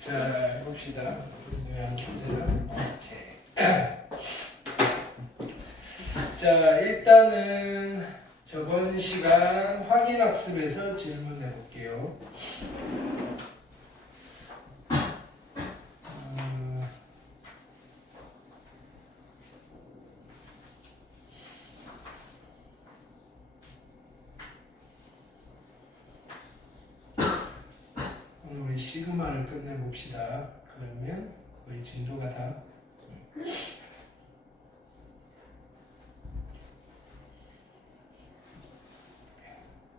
자, 봅시다. 왜안 켜져요? 오케이. 자, 일단은 저번 시간 확인학습에서 질문해 볼게요. 오늘 우리 시그마를 끝내 봅시다. 그러면 우리 진도가 다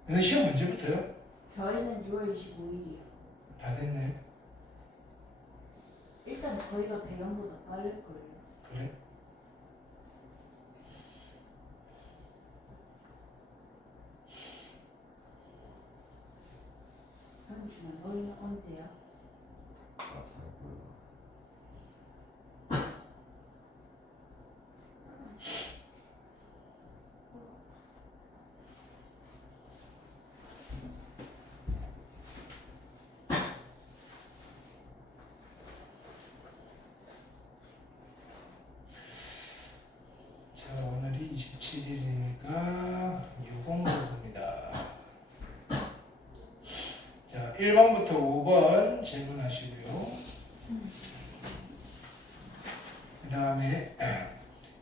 근데 시험 언제부터요? 저희는 6월 25일이요. 다 됐네. 일단 저희가 배경보다 빠를걸요. 그래? 잠시만, 너희는 언제야? 자, 오늘이 27일이니까 6공부입니다. 자, 1번부터 5번 질문하시고요. 그 다음에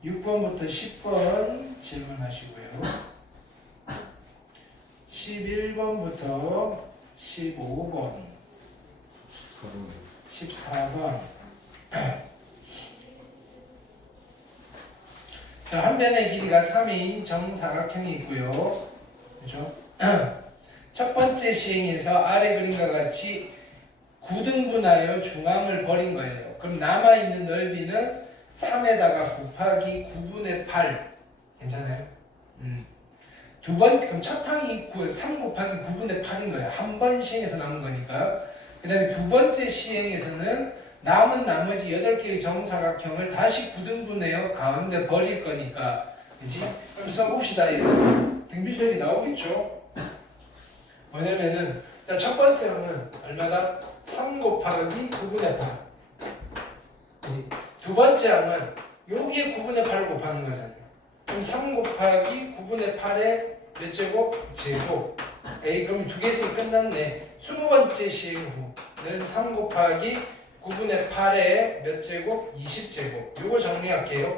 6번부터 10번 질문하시고요. 11번부터 15번, 14번. 자, 한 변의 길이가 3인 정사각형이 있고요. 그죠? 첫 번째 시행에서 아래 그림과 같이 9등분하여 중앙을 버린 거예요. 그럼 남아있는 넓이는 3에다가 곱하기 9분의 8. 괜찮아요? 두 번, 그럼 첫 항이 3 곱하기 9분의 8인 거예요. 한 번 시행해서 남은 거니까. 그 다음에 두 번째 시행에서는 남은 나머지 8개의 정사각형을 다시 9등분해요. 가운데 버릴 거니까. 그치? 그럼 써봅시다. 등비sol이 나오겠죠? 뭐냐면은, 자, 첫 번째 항은 얼마다? 3 곱하기 9분의 8. 그치? 두 번째 항은 여기에 9분의 8을 곱하는 거잖아요. 그럼 3 곱하기 9분의 8의 몇 제곱? 제곱. 에이, 그럼 두 개 있으면 끝났네. 20번째 시행 후는 3 곱하기 9분의 8의 몇 제곱? 20제곱. 요거 정리할게요.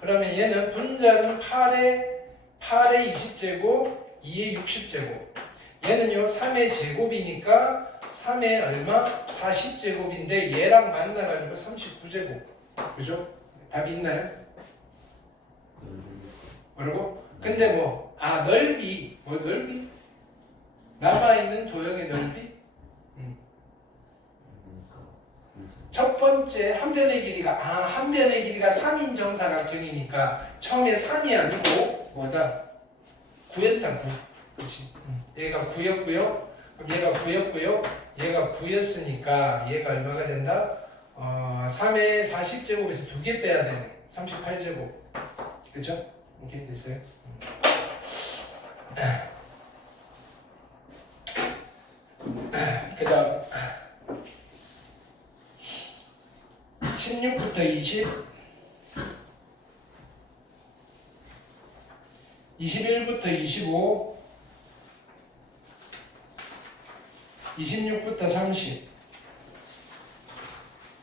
그러면 얘는 분자는 8의 20제곱, 2의 60제곱. 얘는요, 3의 제곱이니까 3의 얼마? 40제곱인데 얘랑 만나가지고 39제곱. 그죠? 답이 있나요? 뭐라고? 근데 뭐, 넓이. 뭐 넓이? 남아있는 도형의 넓이? 첫 번째 한 변의 길이가 한 변의 길이가 3인 정사각형이니까 처음에 3이 아니고 뭐다? 9였다 9. 그렇지. 얘가 9였고요. 그럼 얘가 9였고요. 얘가 9였으니까 얘가 얼마가 된다? 3의 40제곱에서 2개 빼야 되네. 38제곱. 그렇죠? 오케이 됐어요. 그다음 16부터 20, 21부터 25, 26부터 30.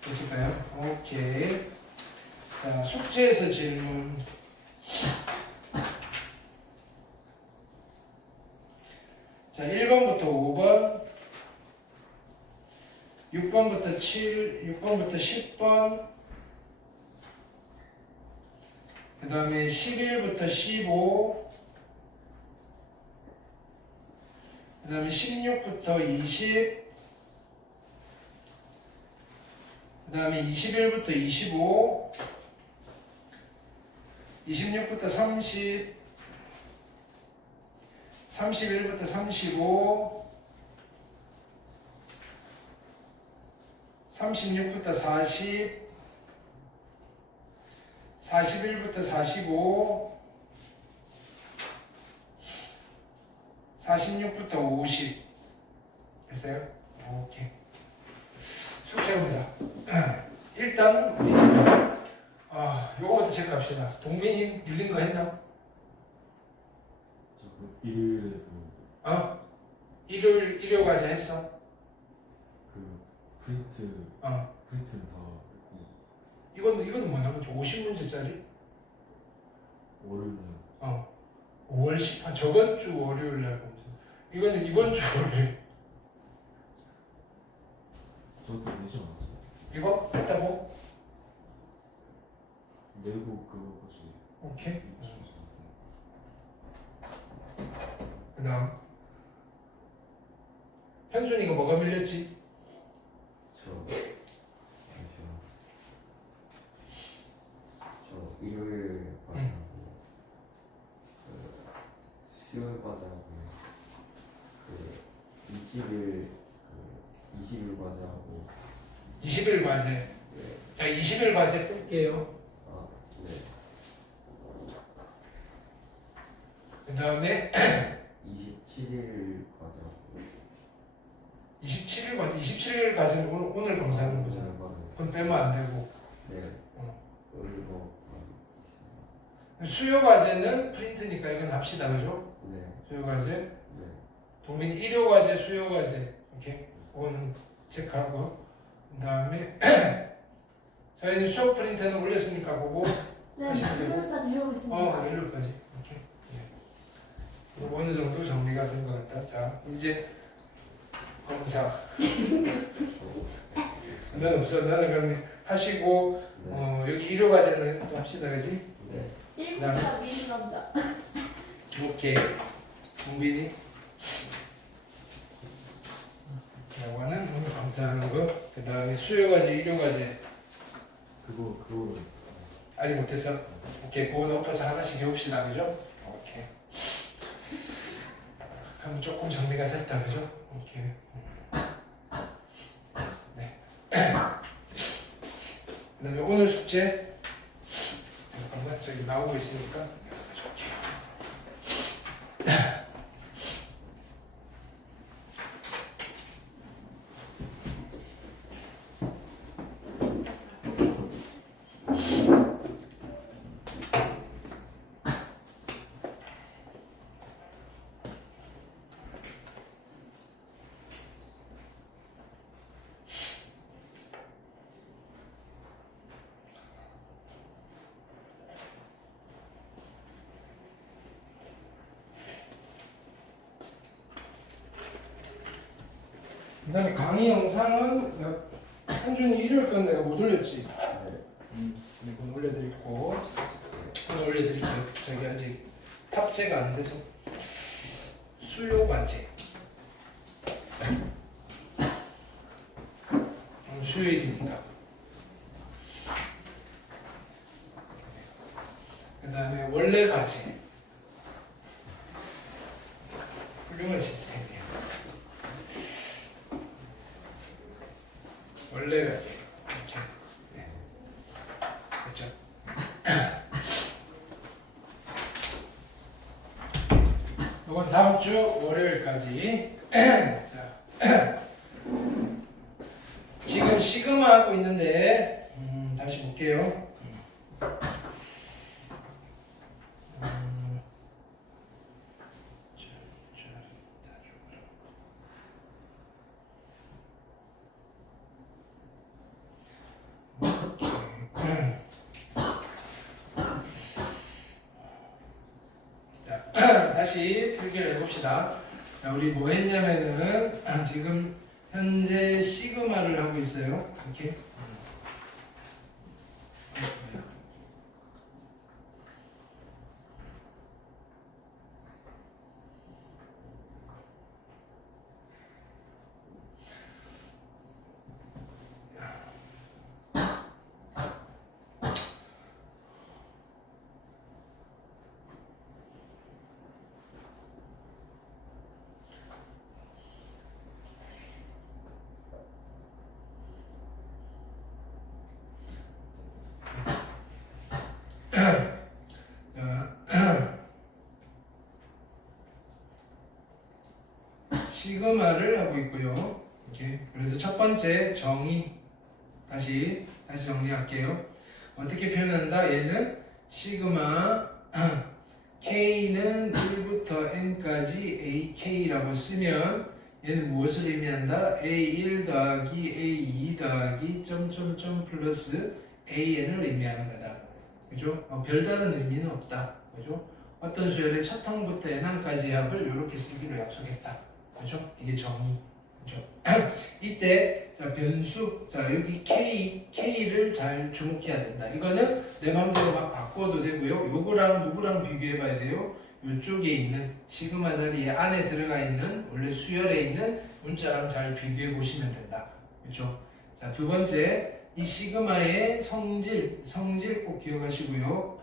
됐을까요? 오케이. 자, 숙제에서 질문. 자, 1번부터 5번, 6번부터 7, 6번부터 10번, 그 다음에 11부터 15, 그 다음에 16부터 20, 그 다음에 21부터 25, 26부터 30, 31부터 35, 36부터 40, 41부터 45, 46부터 50. 됐어요? 오케이. 숙제 검사. 일단은 우리 요거부터 체크합시다. 동민이 밀린 거 했나? 저그 일요일에도 일요일까지 했어? 그 프린트는 다 했고 이건 뭐냐면 50문제짜리? 월요일날 5월 18일 저번 주 월요일 날 검사. 이거는 이번 주 월요일. 저도 내지 않았어요. 이거 했다고? 내고 그거까지 오케이. 그다음 현준이가 뭐가 밀렸지? 저 일요일 과제하고 수요일 과제하고 20일 과제하고 20일 과제. 네. 자, 20일 과제 뺄게요. 네. 그다음에 27일 과제하고 27일 과제. 27일 과제는 오늘 검사하는 거잖아. 그건 빼면 안 되고. 네. 그리고 수요 과제는 프린트니까 이건 합시다, 그죠? 네. 수요 과제. 네. 동민 일요 과제, 수요 과제. 오케이. 그거는 체크하고. 그다음에 저희는 수업 프린트는 올렸으니까 그거 네, 하시면 되고. 일요일까지 해오고 있습니다. 일요일까지. 오케이. 네. 어느 정도 정리가 된 것 같다. 자, 이제 검사. 너는 없어. 너는 그럼 하시고 여기 일요 과제는 또 합시다, 그지? 네. 1분자 미리 남자. 오케이. 동빈이. 이거는 오늘 검사하는 거. 그 다음에 수요 과제, 일요 과제. 그거를 아직 못했어? 오케이. 그거 높여서 하나씩 해봅시다, 그죠? 오케이. 그럼 조금 정리가 됐다, 그죠? 오케이. 네. 그 다음에 오늘 숙제. 잠깐만, 저기 나오고 있으니까. 그 다음에 강의 영상은 현준이 일요일 건 내가 못 올렸지? 이건 올려드리고 이건 올려드릴게요. 저기 아직 탑재가 안 돼서 수요 과제 수요일입니다. 그 다음에 원래 과제 훌륭한 시스템이에요. 원래 과제 이렇게 네. 그렇죠? 이건 다음 주 월요일까지. 자, 지금 시그마 하고 있는데 다시 볼게요. 자, 다시 필기를 해봅시다. 자, 우리 뭐 했냐면은 지금 현재 시그마를 하고 있어요. 이렇게. 시그마를 하고 있고요. 이렇게. 그래서 첫 번째 정의 다시 정리할게요. 어떻게 표현한다? 얘는 시그마 K는 1부터 N까지 AK라고 쓰면 얘는 무엇을 의미한다? A1 더하기 A2 더하기 점점점 플러스 AN을 의미하는 거다. 그죠? 별다른 의미는 없다. 그죠? 어떤 수열의 첫 항부터 N항까지 합을 이렇게 쓰기로 약속했다. 그죠? 이게 정의. 그죠? 이때 자 변수 자 여기 K를 잘 주목해야 된다. 이거는 내 마음대로 막 바꿔도 되고요. 요거랑 누구랑 비교해 봐야 돼요? 이쪽에 있는 시그마 자리에 안에 들어가 있는 원래 수열에 있는 문자랑 잘 비교해 보시면 된다. 그렇죠? 자, 두 번째 이 시그마의 성질 꼭 기억하시고요.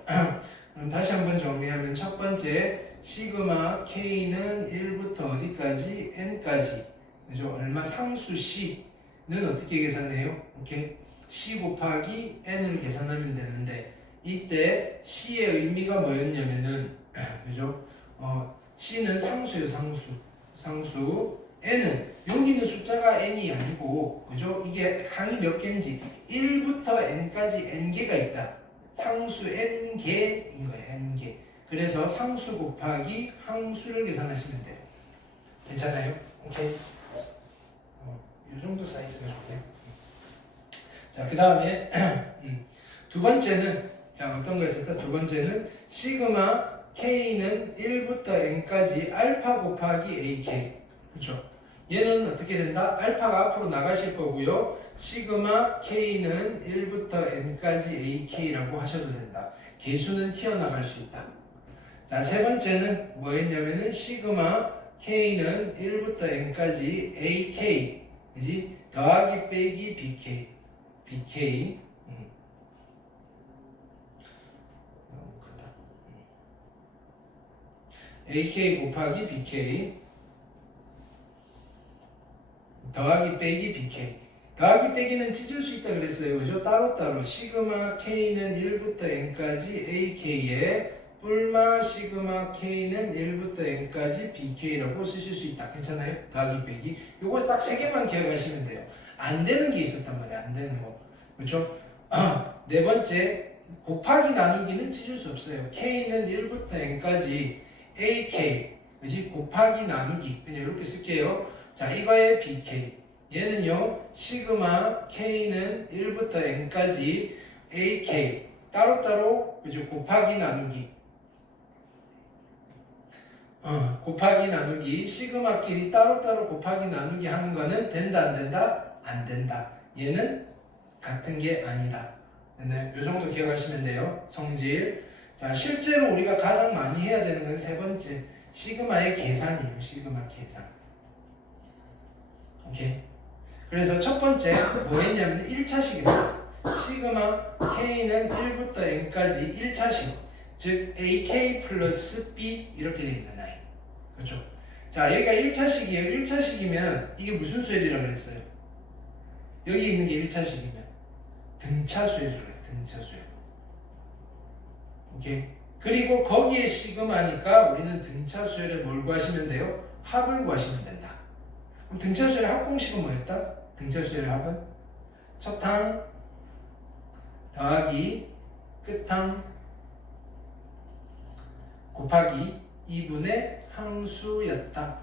그럼 다시 한번 정리하면 첫 번째 시그마 K는 1부터 어디까지 N까지 그죠? 얼마 상수 C는 어떻게 계산해요? 오케이. C 곱하기 N을 계산하면 되는데 이때 C의 의미가 뭐였냐면은 그죠? C는 상수예요, 상수. N은 여기는 숫자가 N이 아니고 그죠? 이게 항이 몇 개인지 1부터 N까지 N개가 있다. 상수 N개인 거예요, N개. 그래서 상수 곱하기 항수를 계산하시면 돼요. 괜찮아요? 오케이. 이 정도 사이즈가 좋네요. 자, 그 다음에 두 번째는 자 어떤 거 있을까? 두 번째는 시그마 K는 1부터 N까지 알파 곱하기 AK. 그렇죠? 얘는 어떻게 된다? 알파가 앞으로 나가실 거고요. 시그마 K는 1부터 N까지 AK라고 하셔도 된다. 개수는 튀어나갈 수 있다. 자, 세 번째는 뭐 했냐면은 시그마 K는 1부터 N까지 AK 그지? 더하기 빼기 BK AK 곱하기 BK 더하기 빼기 BK 더하기 빼기는 찢을 수 있다 그랬어요. 그죠? 따로따로 시그마 K는 1부터 N까지 AK에 뿔마 시그마 K는 1부터 N까지 BK라고 쓰실 수 있다. 괜찮아요? 더하기 빼기 요거 딱 세 개만 기억하시면 돼요. 안 되는 게 있었단 말이에요. 안 되는 거. 그렇죠? 네 번째 곱하기 나누기는 찢을 수 없어요. K는 1부터 N까지 AK 그지? 곱하기 나누기 그냥 이렇게 쓸게요. 자 이거의 BK 얘는요 시그마 K는 1부터 N까지 AK 따로따로 그죠? 곱하기 나누기 곱하기 나누기 시그마끼리 따로따로 곱하기 나누기 하는 거는 된다 안 된다? 안 된다. 얘는 같은 게 아니다. 네, 요 정도 기억하시면 돼요. 성질. 자, 실제로 우리가 가장 많이 해야 되는 건 세 번째 시그마의 계산이에요. 시그마 계산. 오케이. 그래서 첫 번째 뭐 했냐면 1차식이었어요. 시그마 K는 1부터 N까지 1차식 즉 AK 플러스 B 이렇게 되어 있는 아이. 그렇죠? 자, 여기가 1차식이에요. 1차식이면 이게 무슨 수열이라고 그랬어요? 여기 있는 게 1차식이면 등차 수열이라고 그랬어요. 등차 수열. 오케이. 그리고 거기에 시그마니까 우리는 등차 수열에 뭘 구하시면 돼요? 합을 구하시면 된다. 그럼 등차 수열의 합공식은 뭐였다? 등차 수열의 합은 첫 항 더하기 끝항 곱하기 2분의 항수였다.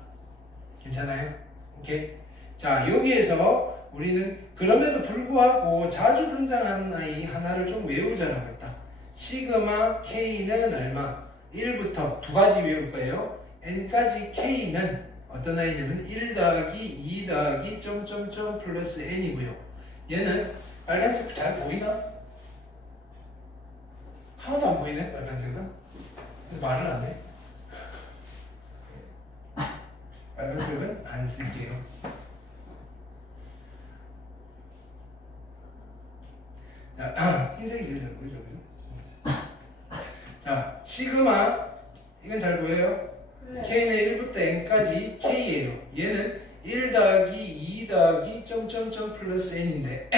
괜찮아요? 오케이. 자, 여기에서 우리는 그럼에도 불구하고 자주 등장하는 아이 하나를 좀 외우자라고 했다. 시그마 K는 얼마? 1부터 두 가지 외울 거예요. N까지 K는 어떤 아이냐면 1 더하기 2 더하기 점점점 플러스 N이고요. 얘는 빨간색 잘 보이나? 하나도 안 보이네, 빨간색은. 말을 안 해. 빨간색은 안 쓸게요. 자, 흰색이 제일 잘 보이죠? 자, 시그마 이건 잘 보여요? 네. K는 1부터 N까지 K예요. 얘는 1 더하기 2 더하기 점점점 플러스 N인데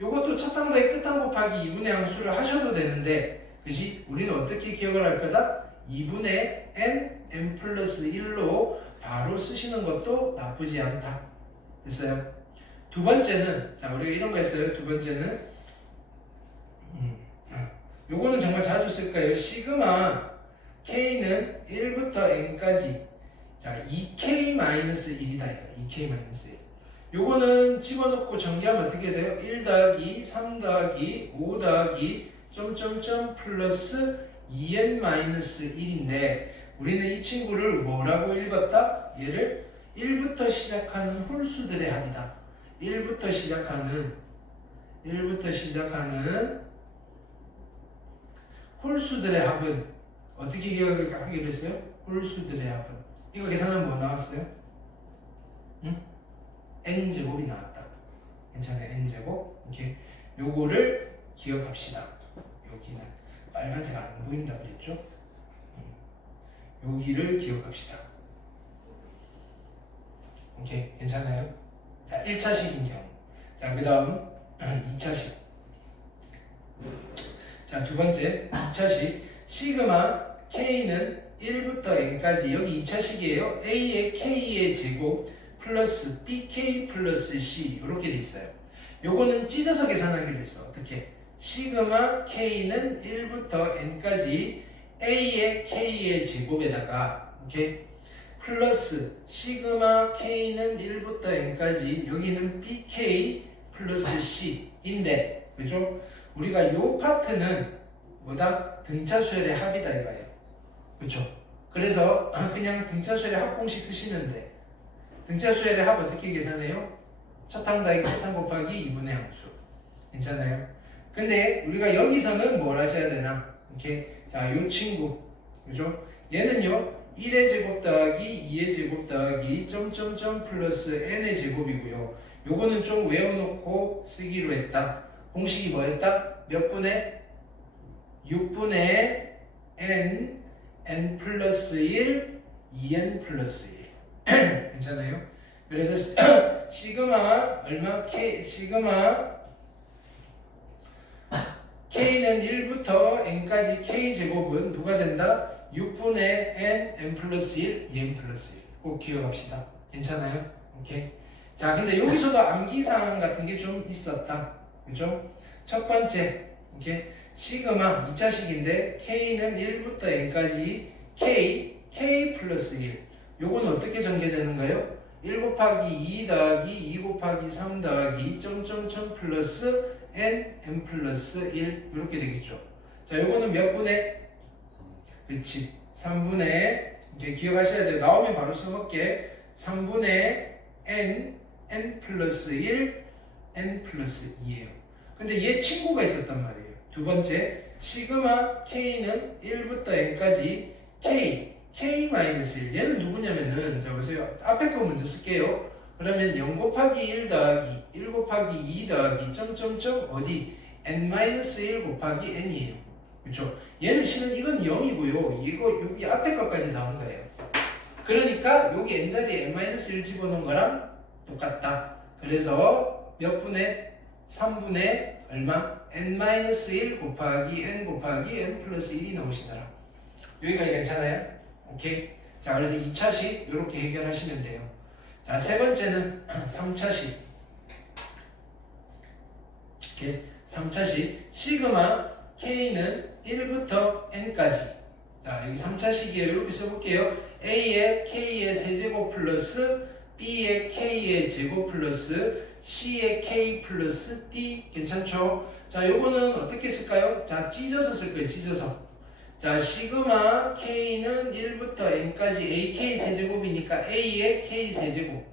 요것도 첫 항더하기 끝항 곱하기 2분의 항수를 하셔도 되는데 그지? 우리는 어떻게 기억을 할 거다? 2분의 N, N 플러스 1로 바로 쓰시는 것도 나쁘지 않다. 됐어요? 두 번째는 자 우리가 이런 거 했어요. 두 번째는 요거는 정말 자주 쓸 거예요. 시그마 K는 1부터 N까지 자 2K-1이다 이거 2K-1 요거는 집어넣고 전개하면 어떻게 돼요? 1 더하기 3 더하기 5 더하기 점점점 플러스 2n-1인데 우리는 이 친구를 뭐라고 읽었다? 얘를 1부터 시작하는 홀수들의 합이다. 1부터 시작하는 홀수들의 합은 어떻게 기억하기로 했어요? 홀수들의 합은 이거 계산하면 뭐 나왔어요? 응? n제곱이 나왔다. 괜찮아요. n제곱. 이렇게 요거를 기억합시다. 여기는 빨간색 안 보인다 그랬죠? 여기를 기억합시다. 오케이. 괜찮아요? 자, 1차식인 경우. 자, 그 다음 2차식. 자, 두 번째 2차식. 시그마 K는 1부터 N까지 여기 2차식이에요. A의 K의 제곱 플러스 BK 플러스 C 이렇게 돼 있어요. 요거는 찢어서 계산하기로 했어. 어떻게? 시그마 K는 1부터 N까지 A의 K의 제곱에다가 오케이? 플러스 시그마 K는 1부터 N까지 여기는 BK 플러스 C인데 그죠? 우리가 요 파트는 뭐다? 등차수열의 합이다 이거예요. 그렇죠? 그래서 그냥 등차수열의 합공식 쓰시면 돼. 등차수열의 합 어떻게 계산해요? 첫항 더하기 첫항 곱하기 2분의 항수. 괜찮아요? 근데 우리가 여기서는 뭘 하셔야 되나? 이렇게 자, 요 친구 그죠? 얘는요 1의 제곱 더하기 2의 제곱 더하기 점점점 플러스 n의 제곱이고요. 요거는 좀 외워놓고 쓰기로 했다. 공식이 뭐였다? 몇 분의? 6분의 n 플러스 1 2n 플러스 1 괜찮아요? 그래서 시그마 얼마? 시그마 K는 1부터 N까지 K제곱은 누가 된다? 6분의 n 플러스 1 2n 플러스 1 꼭 기억합시다. 괜찮아요? 오케이. 자, 근데 여기서도 암기사항 같은 게 좀 있었다. 그죠? 첫 번째 오케이. 시그마 2차식인데 K는 1부터 N까지 K 플러스 1 요건 어떻게 전개되는가요? 1 곱하기 2 더하기 2 곱하기 3 더하기 점점점 플러스 n 플러스 1 이렇게 되겠죠. 자, 요거는 몇 분의? 그치 3분의 이렇게 기억하셔야 돼요. 나오면 바로 써볼게. 3분의 n 플러스 1 n 플러스 2예요. 근데 얘 친구가 있었단 말이에요. 두 번째 시그마 K는 1부터 N까지 K-1 얘는 누구냐면은 자 보세요. 앞에 거 먼저 쓸게요. 그러면 0 곱하기 1 더하기 1 곱하기 2 더하기 점점점 어디 n-1 곱하기 n이에요. 그렇죠? 얘는 실은 이건 0이고요. 이거 여기 앞에 것까지 나온 거예요. 그러니까 여기 n자리에 n-1 집어넣은 거랑 똑같다. 그래서 몇 분의 3분의 얼마? n-1 곱하기 n 곱하기 n 플러스 1이 나오시더라. 여기까지 괜찮아요? 오케이. 자, 그래서 2차식 이렇게 해결하시면 돼요. 자, 세 번째는 3차식. 오케이. 3차식. 시그마 K는 1부터 N까지. 자, 여기 3차식이에요. 이렇게 써볼게요. A의 K의 세제곱 플러스 B의 K의 제곱 플러스 C의 K 플러스 D. 괜찮죠? 자, 요거는 어떻게 쓸까요? 자, 찢어서 쓸 거예요. 찢어서. 자, 시그마 K는 1부터 N까지 AK 세제곱이니까 A의 K 세제곱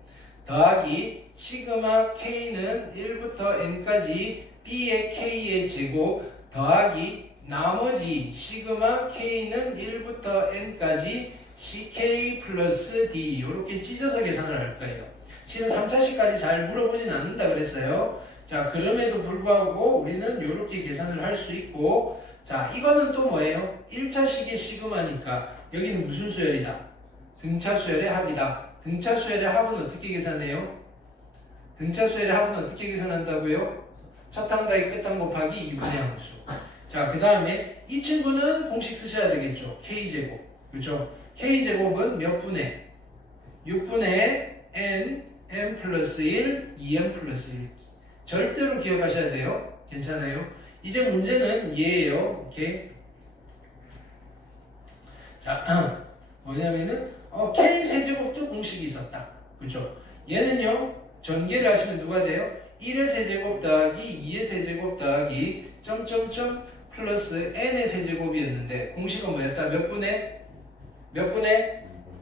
더하기 시그마 K는 1부터 N까지 B의 K의 제곱 더하기 나머지 시그마 K는 1부터 N까지 CK 플러스 D 이렇게 찢어서 계산을 할 거예요. 실은 3차식까지 잘 물어보진 않는다 그랬어요. 자, 그럼에도 불구하고 우리는 이렇게 계산을 할 수 있고 자, 이거는 또 뭐예요? 1차식의 시그마니까 여기는 무슨 수열이다? 등차 수열의 합이다. 등차 수열의 합은 어떻게 계산해요? 등차 수열의 합은 어떻게 계산한다고요? 첫항 더하기 끝항 곱하기 2분의 항수. 자, 그 다음에 이 친구는 공식 쓰셔야 되겠죠. K제곱. 그렇죠? K제곱은 몇 분의? 6분의 n, n 플러스 1, 2n 플러스 1. 절대로 기억하셔야 돼요. 괜찮아요? 이제 문제는 얘예요. 오케이? 자, 뭐냐면은 k 세제곱도 공식이 있었다. 그렇죠? 얘는요. 전개를 하시면 누가 돼요? 1의 세제곱 더하기 2의 세제곱 더하기 점점점 플러스 n의 세제곱이었는데 공식은 뭐였다? 몇 분의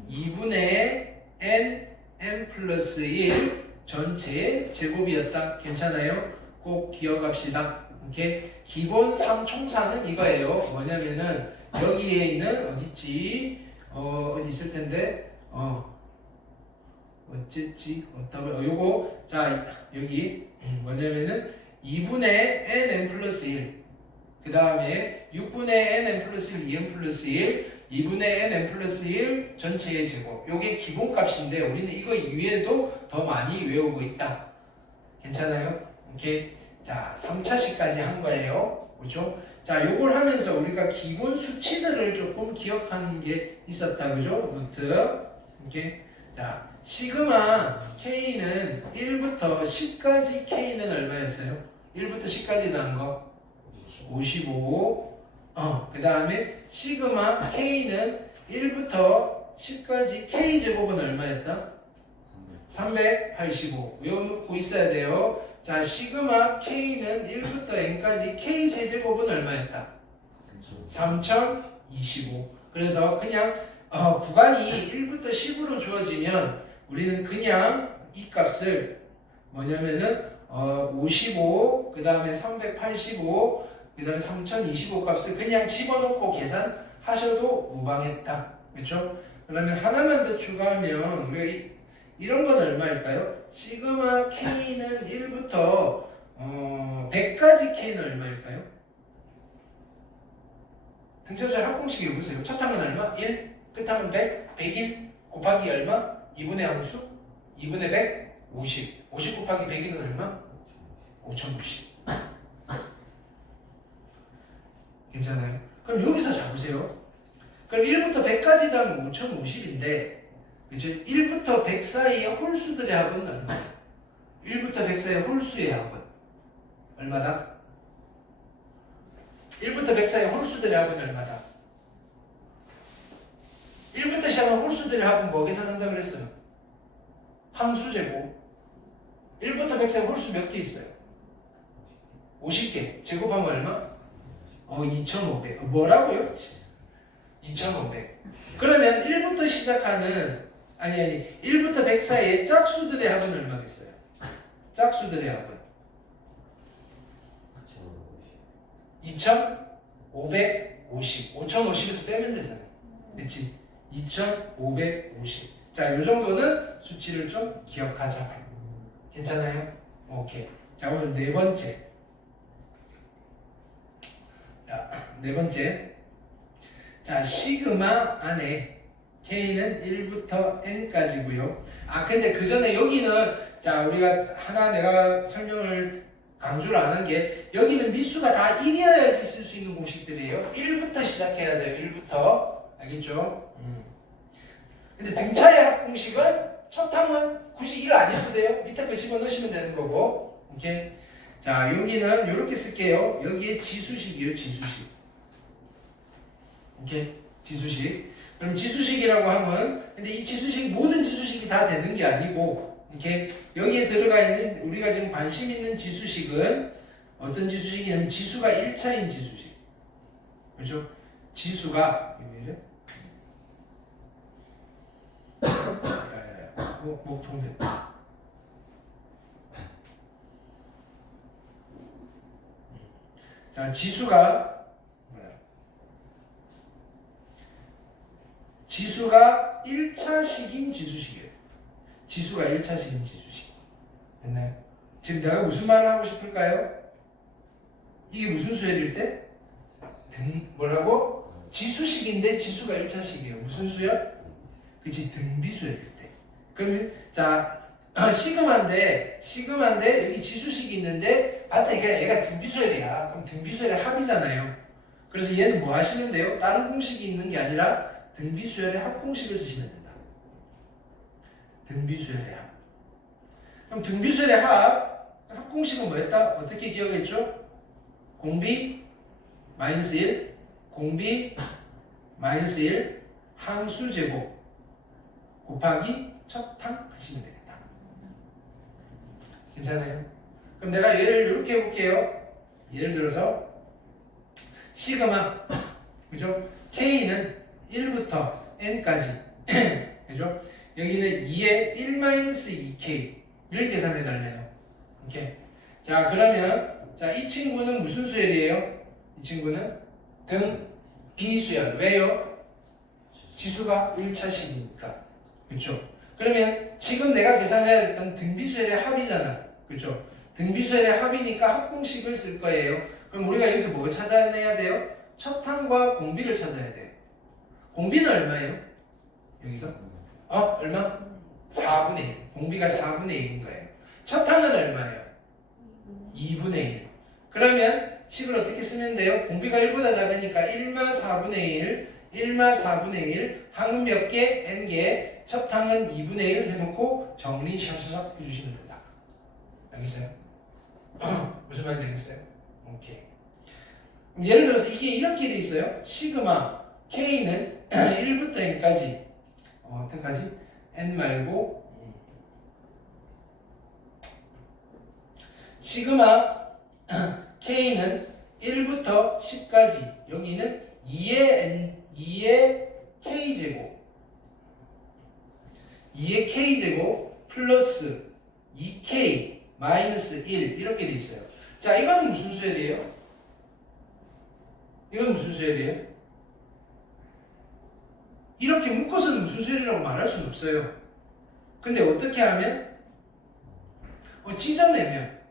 2분의 n 플러스 1 전체의 제곱이었다. 괜찮아요? 꼭 기억합시다. 오케이? 기본 3총사는 이거예요. 뭐냐면은 여기에 있는 어딨지? 어디 있을 텐데 어쨌지? 어따고 요거 자 여기 뭐냐면은 2분의 n 플러스 1 그 다음에 6분의 n 플러스 1 2n 플러스 1 2분의 n 플러스 1 전체의 제곱 요게 기본값인데 우리는 이거 이외에도 더 많이 외우고 있다. 괜찮아요? 오케이. 자 3차식까지 한 거예요. 그렇죠? 자 요걸 하면서 우리가 기본 수치들을 조금 기억하는 게 있었다. 그죠? 노트. 오케이. 자 시그마 K는 1부터 10까지 K는 얼마였어요? 1부터 10까지 나온 거 55. 그 다음에 시그마 K는 1부터 10까지 K제곱은 얼마였다? 385. 외워놓고 있어야 돼요. 자, 시그마 K는 1부터 N까지 K 세제곱은 얼마였다? 3025. 그래서 그냥 구간이 1부터 10으로 주어지면 우리는 그냥 이 값을 뭐냐면은 55, 그 다음에 385, 그 다음에 3025 값을 그냥 집어넣고 계산하셔도 무방했다. 그렇죠? 그러면 하나만 더 추가하면 우리가 이런 건 얼마일까요? 시그마 K는 1부터 100까지 K는 얼마일까요? 등차수열 합공식이 보세요. 첫 항은 얼마? 1, 끝 항은 100, 101 곱하기 얼마? 2분의 함수? 2분의 100? 50. 50 곱하기 100은 얼마? 5050. 괜찮아요? 그럼 여기서 잡으세요. 그럼 1부터 100까지 하면 5050인데 그렇죠? 1부터 100 사이의 홀수들의 합은 얼마야? 1부터 100 사이의 홀수의 합은 얼마다? 1부터 100 사이의 홀수들의 합은 얼마다? 1부터 시작한 홀수들의 합은 뭐 계산한다고 그랬어요? 항수제곱. 1부터 100 사이 홀수 몇 개 있어요? 50개. 제곱하면 얼마? 2500. 뭐라고요? 2500. 그러면 1부터 시작하는 아니 1부터 100 사이의 짝수들의 합은 얼마겠어요? 짝수들의 합은 2550. 5050에서 빼면 되잖아요. 그렇지? 2550. 자, 요 정도는 수치를 좀 기억하자. 괜찮아요? 오케이. 자, 오늘 네 번째. 자, 네 번째. 자, 시그마 안에 K는 1부터 N까지고요. 근데 그 전에 여기는 자, 우리가 하나 내가 설명을 강조를 안 한 게 여기는 미수가 다 1이어야지 쓸 수 있는 공식들이에요. 1부터 시작해야 돼요. 1부터. 알겠죠? 근데 등차의 합공식은 첫 항은 굳이 1 아니어도 돼요. 밑에 거 집어넣으시면 되는 거고. 오케이. 자, 여기는 이렇게 쓸게요. 여기에 지수식이에요. 지수식. 오케이. 지수식. 그럼 지수식이라고 하면 근데 이 지수식 모든 지수식이 다 되는 게 아니고 이렇게 여기에 들어가 있는 우리가 지금 관심 있는 지수식은 어떤 지수식이냐면 지수가 1차인 지수식. 그렇죠? 지수가 왜 이래? 목통됐다. 자, 지수가 뭐야? 지수가 1차식인 지수식이에요. 지수가 1차식인 지수식. 됐나요? 지금 내가 무슨 말을 하고 싶을까요? 이게 무슨 수열일 때? 뭐라고? 지수식인데 지수가 1차식이에요. 무슨 수열? 그치, 등비수열일 때. 그러면 자 시그마인데 여기 지수식이 있는데 맞다 얘가 등비수열이야. 그럼 등비수열의 합이잖아요. 그래서 얘는 뭐 하시면 돼요? 다른 공식이 있는 게 아니라 등비수열의 합공식을 쓰시면 된다. 등비수열의 합. 그럼 등비수열의 합공식은 뭐였다? 어떻게 기억했죠? 공비 마이너스 1, 공비 마이너스 1, 항수제곱 곱하기 첩탕 하시면 되겠다. 괜찮아요? 그럼 내가 예를 이렇게 해볼게요. 예를 들어서 시그마, 그죠? K는 1부터 N까지 그죠? 여기는 2에 1-2K 를 계산해 달래요. 오케이. 자, 그러면 자, 이 친구는 무슨 수열이에요? 이 친구는 등 비수열. 왜요? 지수가 1차식이니까. 그렇죠? 그러면 지금 내가 계산해야 했던 등비수열의 합이잖아. 그렇죠? 등비수열의 합이니까 합공식을 쓸 거예요. 그럼 우리가 여기서 뭐 찾아내야 돼요? 첩탕과 공비를 찾아야 돼요. 공비는 얼마예요? 여기서? 얼마? 4분의 1. 공비가 4분의 1인 거예요. 첩탕은 얼마예요? 2분의 1. 그러면 식을 어떻게 쓰면 돼요? 공비가 1보다 작으니까 1마 4분의 1, 1마 4분의 1, 항은 몇 개? n개, 첩탕은 2분의 1 해놓고 정리 샤샤샥 해주시면 된다. 알겠어요? 무슨 말인지 알겠어요? 오케이. 그럼 예를 들어서 이게 이렇게 돼 있어요. 시그마 K는 1부터 n까지 어떻게까지? n 말고 시그마 K는 1부터 10까지 여기는 2의 K제곱 2의 K제곱 플러스 2K 마이너스 1 이렇게 돼 있어요. 자, 이건 무슨 수열이에요? 이건 무슨 수열이에요? 이렇게 묶어서는 무슨 수열이라고 말할 수는 없어요. 근데 어떻게 하면? 찢어내면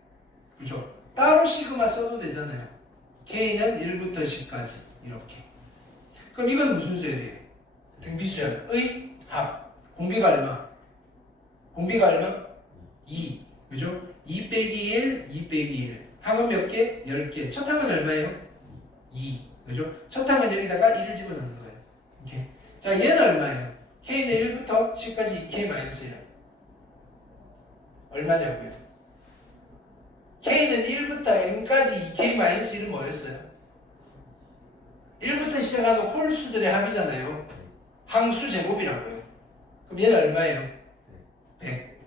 그죠? 따로 시그마 써도 되잖아요. K는 1부터 10까지 이렇게. 그럼 이건 무슨 수열이에요? 등비수열의 합. 공비가 얼마? 공비가 얼마? 2. 그죠? 2 빼기 1, 2 빼기 1. 항은 몇 개? 10개. 첫 항은 얼마예요? 2. 그죠? 첫 항은 여기다가 1을 집어넣는 거예요. 이렇게. 자, 얘는 얼마예요? K는 1부터 10까지 2K-1. 얼마냐고요? K는 1부터 N까지 2K-1은 뭐였어요? 1부터 시작하는 홀수들의 합이잖아요. 항수 제곱이라고요. 그럼 얘는 얼마예요? 100.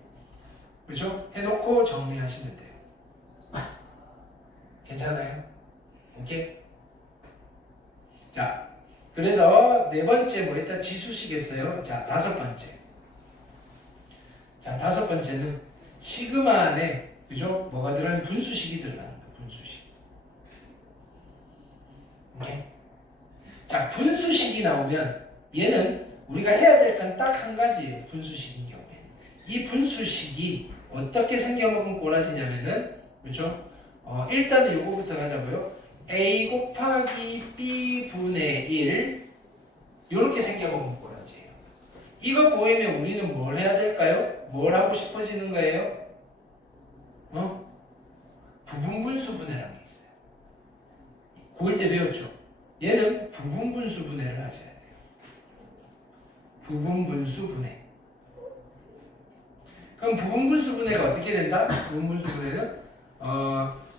그렇죠? 해놓고 정리하시면 돼요. 괜찮아요? 오케이? 자, 그래서 네 번째 뭐 했다? 지수식했어요. 자, 다섯 번째. 자, 다섯 번째는 시그마 안에 그죠? 뭐가 들어가는 분수식이 들어가는 거야. 분수식. 오케이? 자, 분수식이 나오면 얘는 우리가 해야 될 건 딱 한 가지예요. 분수식인 경우에. 이 분수식이 어떻게 생겨먹은 꼬라지냐면은 그렇죠? 일단은 요거부터 가자고요. A 곱하기 B 분의 1 이렇게 생겨먹은 꼬라지예요. 이거 보이면 우리는 뭘 해야 될까요? 뭘 하고 싶어지는 거예요? 부분분수분해라는 게 있어요. 고1 때 배웠죠? 얘는 부분분수분해를 하셔야 돼요. 부분분수분해. 그럼 부분분수분해가 어떻게 된다? 부분분수분해는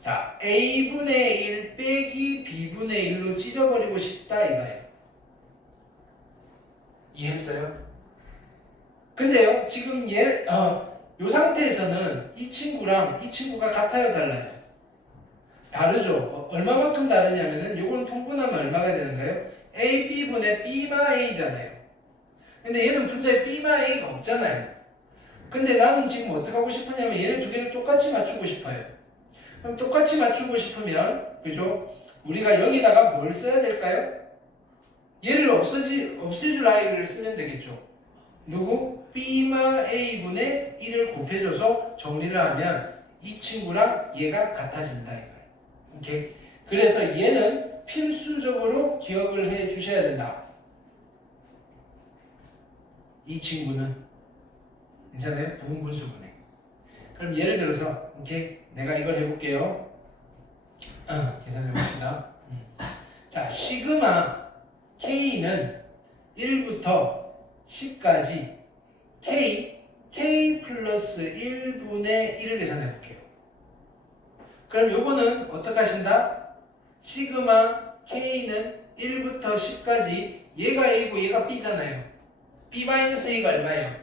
자, A분의 1 빼기 B분의 1로 찢어버리고 싶다 이거예요. 이해했어요? 근데요, 지금 요 상태에서는 이 친구랑 이 친구가 같아요, 달라요? 다르죠? 얼마만큼 다르냐면은 요거는 통분하면 얼마가 되는가요? AB분의 B마 A잖아요. 근데 얘는 분자에 B마 A가 없잖아요. 근데 나는 지금 어떻게 하고 싶으냐면 얘네 두 개를 똑같이 맞추고 싶어요. 그럼 똑같이 맞추고 싶으면 그죠? 우리가 여기다가 뭘 써야 될까요? 얘를 없애줄 아이를 쓰면 되겠죠. 누구? B마 A분의 1을 곱해줘서 정리를 하면 이 친구랑 얘가 같아진다 이거예요. 오케이? 그래서 얘는 필수적으로 기억을 해 주셔야 된다. 이 친구는 괜찮아요? 부분분수분해. 그럼 예를 들어서 오케이? 내가 이걸 해볼게요. 계산해 봅시다. 자, 시그마 K는 1부터 10까지 k 플러스 1분의 1을 계산해 볼게요. 그럼 요거는 어떻게 하신다? 시그마 k는 1부터 10까지 얘가 a고 얘가 b잖아요. b-a가 얼마예요?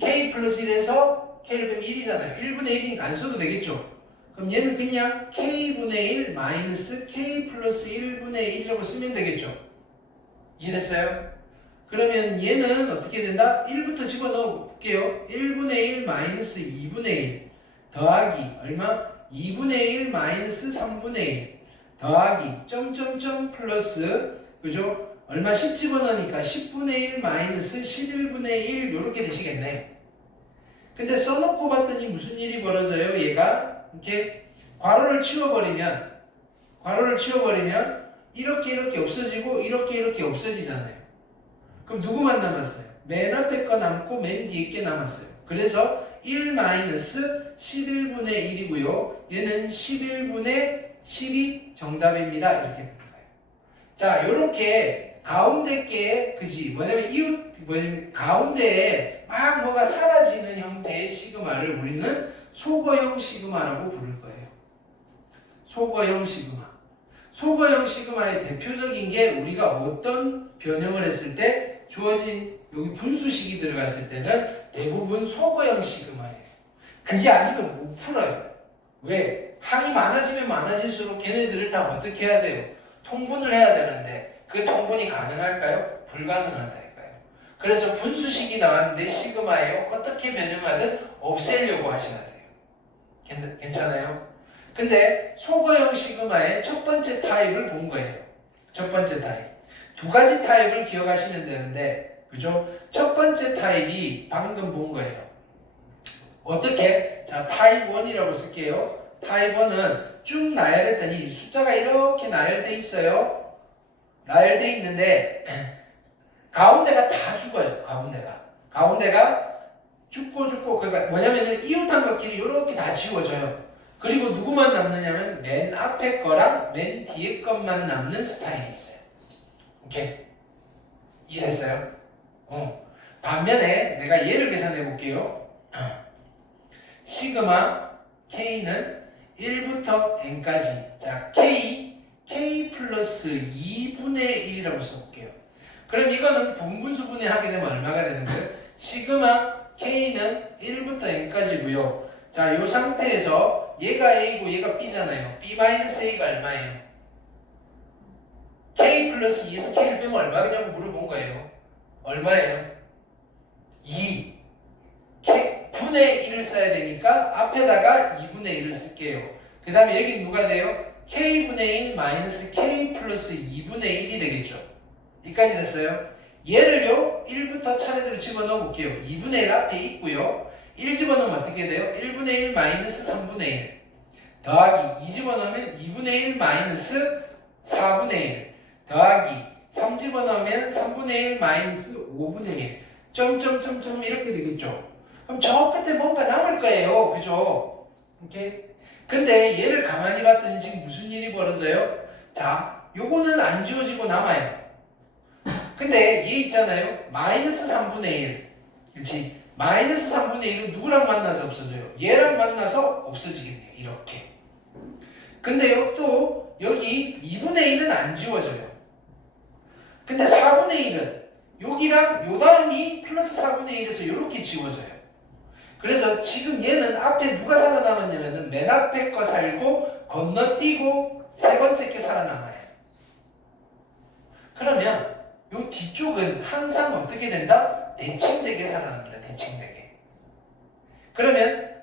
k 플러스 1에서 k를 빼면 1이잖아요. 1분의 1이니까 안 써도 되겠죠? 그럼 얘는 그냥 k분의 1 마이너스 k 플러스 1분의 1이라고 쓰면 되겠죠? 이해됐어요? 그러면 얘는 어떻게 된다? 1부터 집어넣어 볼게요. 1분의 1 마이너스 2분의 1 더하기 얼마? 2분의 1 마이너스 3분의 1 더하기 점점점 플러스 그죠? 얼마 10 집어넣으니까 10분의 1 마이너스 11분의 1 이렇게 되시겠네. 근데 써놓고 봤더니 무슨 일이 벌어져요? 얘가 이렇게 괄호를 치워버리면 이렇게 없어지고 이렇게 없어지잖아요. 그럼 누구만 남았어요? 맨 앞에 거 남고 맨 뒤에 게 남았어요. 그래서 1 마이너스 11분의 1이고요. 얘는 11분의 10이 정답입니다. 이렇게 되는 거예요. 자, 요렇게 가운데 게 그지? 뭐냐면 가운데에 막 뭐가 사라지는 형태의 시그마를 우리는 소거형 시그마라고 부를 거예요. 소거형 시그마. 소거형 시그마의 대표적인 게 우리가 어떤 변형을 했을 때 주어진 여기 분수식이 들어갔을 때는 대부분 소거형 시그마예요. 그게 아니면 못 풀어요. 왜? 항이 많아지면 많아질수록 걔네들을 다 어떻게 해야 돼요? 통분을 해야 되는데 그 통분이 가능할까요? 불가능하다니까요. 그래서 분수식이 나왔는데 시그마예요. 어떻게 변형하든 없애려고 하셔야 돼요. 괜찮아요? 근데 소거형 시그마의 첫 번째 타입을 본 거예요. 첫 번째 타입. 두 가지 타입을 기억하시면 되는데, 그죠? 첫 번째 타입이 방금 본 거예요. 어떻게? 자, 타입 1이라고 쓸게요. 타입 1은 쭉 나열했더니 숫자가 이렇게 나열돼 있어요. 나열돼 있는데 가운데가 다 죽어요. 가운데가 죽고 그러니까 뭐냐면은 이웃함각끼리 이렇게 다 지워져요. 그리고 누구만 남느냐면 맨 앞에 거랑 맨 뒤에 것만 남는 스타일이 있어요. 오케이? 이해했어요? 반면에 내가 얘를 계산해 볼게요. 시그마 k는 1부터 n까지. 자, k 플러스 2분의 1이라고 써볼게요. 그럼 이거는 분분수분해 하게 되면 얼마가 되는 거예요? 시그마 k는 1부터 n까지고요. 자, 이 상태에서 얘가 a고 얘가 b잖아요. b-a가 얼마예요? k 플러스 2에서 k를 빼면 얼마냐고 물어본 거예요. 얼마예요? 2. 분의 1을 써야 되니까 앞에다가 2분의 1을 쓸게요. 그 다음에 여기 누가 돼요? k분의 1 마이너스 k 플러스 2분의 1이 되겠죠. 여기까지 됐어요. 얘를요 1부터 차례대로 집어넣어 볼게요. 2분의 1 앞에 있고요. 1 집어넣으면 어떻게 돼요? 1분의 1 마이너스 3분의 1 더하기 2 집어넣으면 2분의 1 마이너스 4분의 1 더하기 3 집어넣으면 3분의 1 마이너스 5분의 1 점점점점 이렇게 되겠죠. 그럼 저 끝에 뭔가 남을 거예요. 그죠? 오케이? 근데 얘를 가만히 봤더니 지금 무슨 일이 벌어져요? 자, 요거는 안 지워지고 남아요. 근데 얘 있잖아요. 마이너스 3분의 1 그렇지? 마이너스 3분의 1은 누구랑 만나서 없어져요? 얘랑 만나서 없어지겠네요. 이렇게. 근데요 또 여기 2분의 1은 안 지워져요. 근데 4분의 1은 여기랑 요 다음이 플러스 4분의 1에서 이렇게 지워져요. 그래서 지금 얘는 앞에 누가 살아남았냐면은 맨 앞에 거 살고 건너뛰고 세 번째 게 살아남아요. 그러면 요 뒤쪽은 항상 어떻게 된다? 대칭되게 살아납니다. 대칭되게. 그러면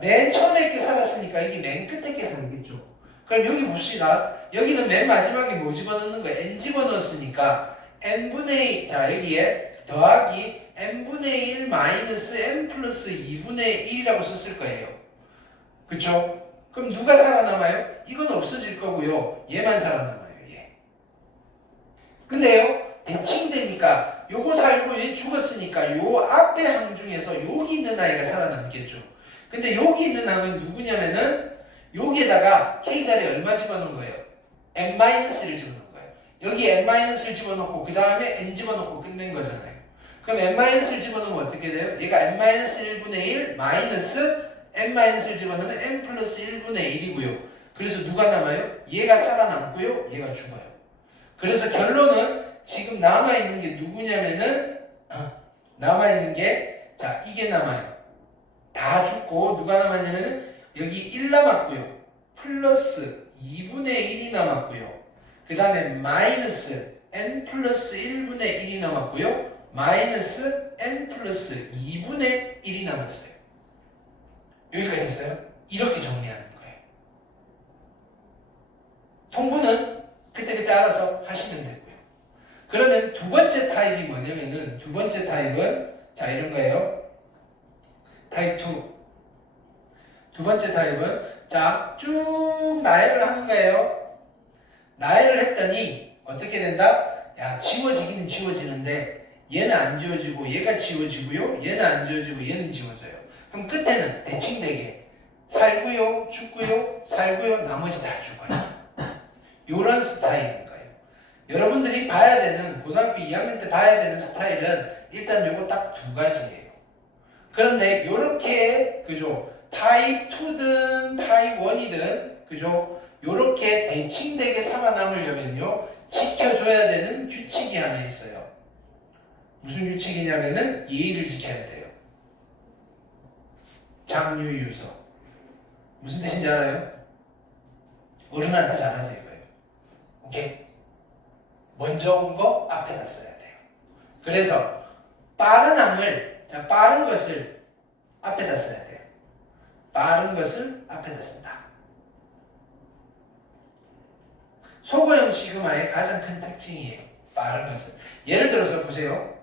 맨 처음에 게 살았으니까 여기 맨 끝에 게 살겠죠. 그럼 여기 봅시다. 여기는 맨 마지막에 뭐 집어넣는 거예요? n 집어넣었으니까 n분의 자 여기에 더하기 n분의 1 마이너스 n 플러스 2분의 1이라고 썼을 거예요. 그쵸? 그럼 누가 살아남아요? 이건 없어질 거고요. 얘만 살아남아요. 얘. 근데요 대칭되니까 요거 살고 얘 죽었으니까 요 앞에 항 중에서 여기 있는 아이가 살아남겠죠. 근데 여기 있는 항은 누구냐면은 여기에다가 k자리에 얼마 집어넣은 거예요? n-를 집어넣은 거예요. 여기 n-를 집어넣고 그 다음에 n 집어넣고 끝낸 거잖아요. 그럼 n-1 집어넣으면 어떻게 돼요? 얘가 n-1분의 1 마이너스 n-1 집어넣으면 n 플러스 1분의 1이고요. 그래서 누가 남아요? 얘가 살아남고요. 얘가 죽어요. 그래서 결론은 지금 남아있는 게 누구냐면은 남아있는 게 자 이게 남아요. 다 죽고 누가 남았냐면은 여기 1 남았고요. 플러스 2분의 1이 남았고요. 그 다음에 마이너스 n 플러스 1분의 1이 남았고요. 마이너스 n 플러스 2분의 1이 남았어요. 여기까지 됐어요? 이렇게 정리하는 거예요. 통분은 그때그때 알아서 하시면 되고요. 그러면 두 번째 타입이 뭐냐면은 두 번째 타입은 자 이런 거예요. 타입 2. 두 번째 타입은 자 쭉 나열을 하는 거예요. 나열을 했더니 어떻게 된다? 야 지워지기는 지워지는데 얘는 안 지워지고 얘가 지워지고요. 얘는 안 지워지고 얘는 지워져요. 그럼 끝에는 대칭되게 살고요, 죽고요, 살고요, 나머지 다 죽어요. 요런 스타일인 거예요. 여러분들이 봐야 되는 고등학교 2학년 때 봐야 되는 스타일은 일단 요거 딱 두 가지예요. 그런데 요렇게 그죠? 타입 2든 타입 1이든 그죠? 요렇게 대칭되게 살아남으려면요 지켜줘야 되는 규칙이 하나 있어요. 무슨 규칙이냐면은 예의를 지켜야 돼요. 장유유서. 무슨 뜻인지 알아요? 어른한테 잘하세요 이거예요. 오케이? 먼저 온 거 앞에다 써야 돼요. 그래서 빠른 항을 자 빠른 것을 앞에다 써야 돼요. 빠른 것을 앞에다 쓴다. 소거형 시그마의 가장 큰 특징이에요. 빠른 것을. 예를 들어서 보세요.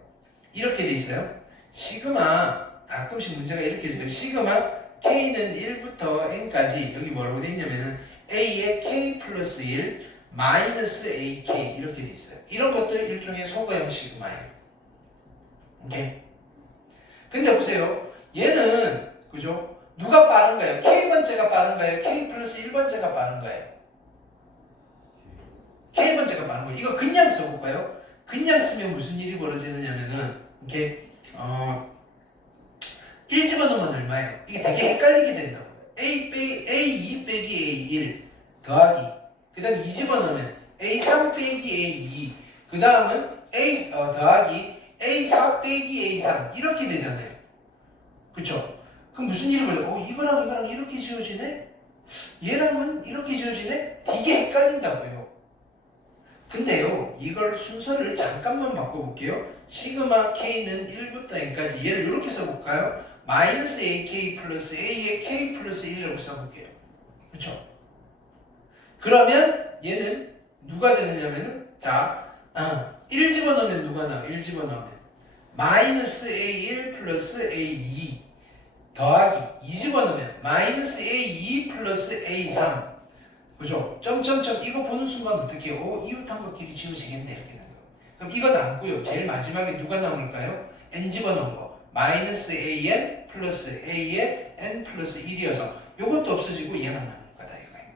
이렇게 돼 있어요. 시그마 가끔씩 문제가 이렇게 돼요. 시그마 K는 1부터 N까지 여기 뭐라고 돼 있냐면은 A의 K 플러스 1 마이너스 AK 이렇게 돼 있어요. 이런 것도 일종의 소거형 시그마예요. 오케이? 근데 보세요. 얘는 그죠? 누가 빠른가요? K번째가 빠른가요? K 플러스 1번째가 빠른가요? K번째가 빠른 거예요. 이거 그냥 써볼까요? 그냥 쓰면 무슨 일이 벌어지느냐면은 이렇게 1 집어넣으면 얼마예요? 이게 되게 헷갈리게 된다고. A2 빼기 A1 더하기 그 다음 2 집어넣으면 A3 빼기 A2 그 다음은 더하기 A4 빼기 A3 이렇게 되잖아요. 그쵸? 그럼 무슨 일이 벌어요? 이거랑 이거랑 이렇게 지워지네? 얘랑은 이렇게 지워지네? 되게 헷갈린다고요. 근데요, 이걸 순서를 잠깐만 바꿔볼게요. 시그마 K는 1부터 N까지 얘를 이렇게 써볼까요? 마이너스 AK 플러스 A의 K 플러스 1이라고 써볼게요. 그렇죠? 그러면 얘는 누가 되느냐면은 자, 1 집어넣으면 누가 나와요? 1 집어넣으면 마이너스 A1 플러스 A2 더하기 2 집어넣으면 마이너스 A2 플러스 A3 그죠? 점점점 이거 보는 순간 어떻게 해요? 이웃한것끼리 지워지겠네 이렇게 되는 거예요. 그럼 이거 남고요. 제일 마지막에 누가 남을까요? n 집어넣은 거 마이너스 an 플러스 a의 n 플러스 1이어서 이것도 없어지고 얘만 남을 거다 이거예요.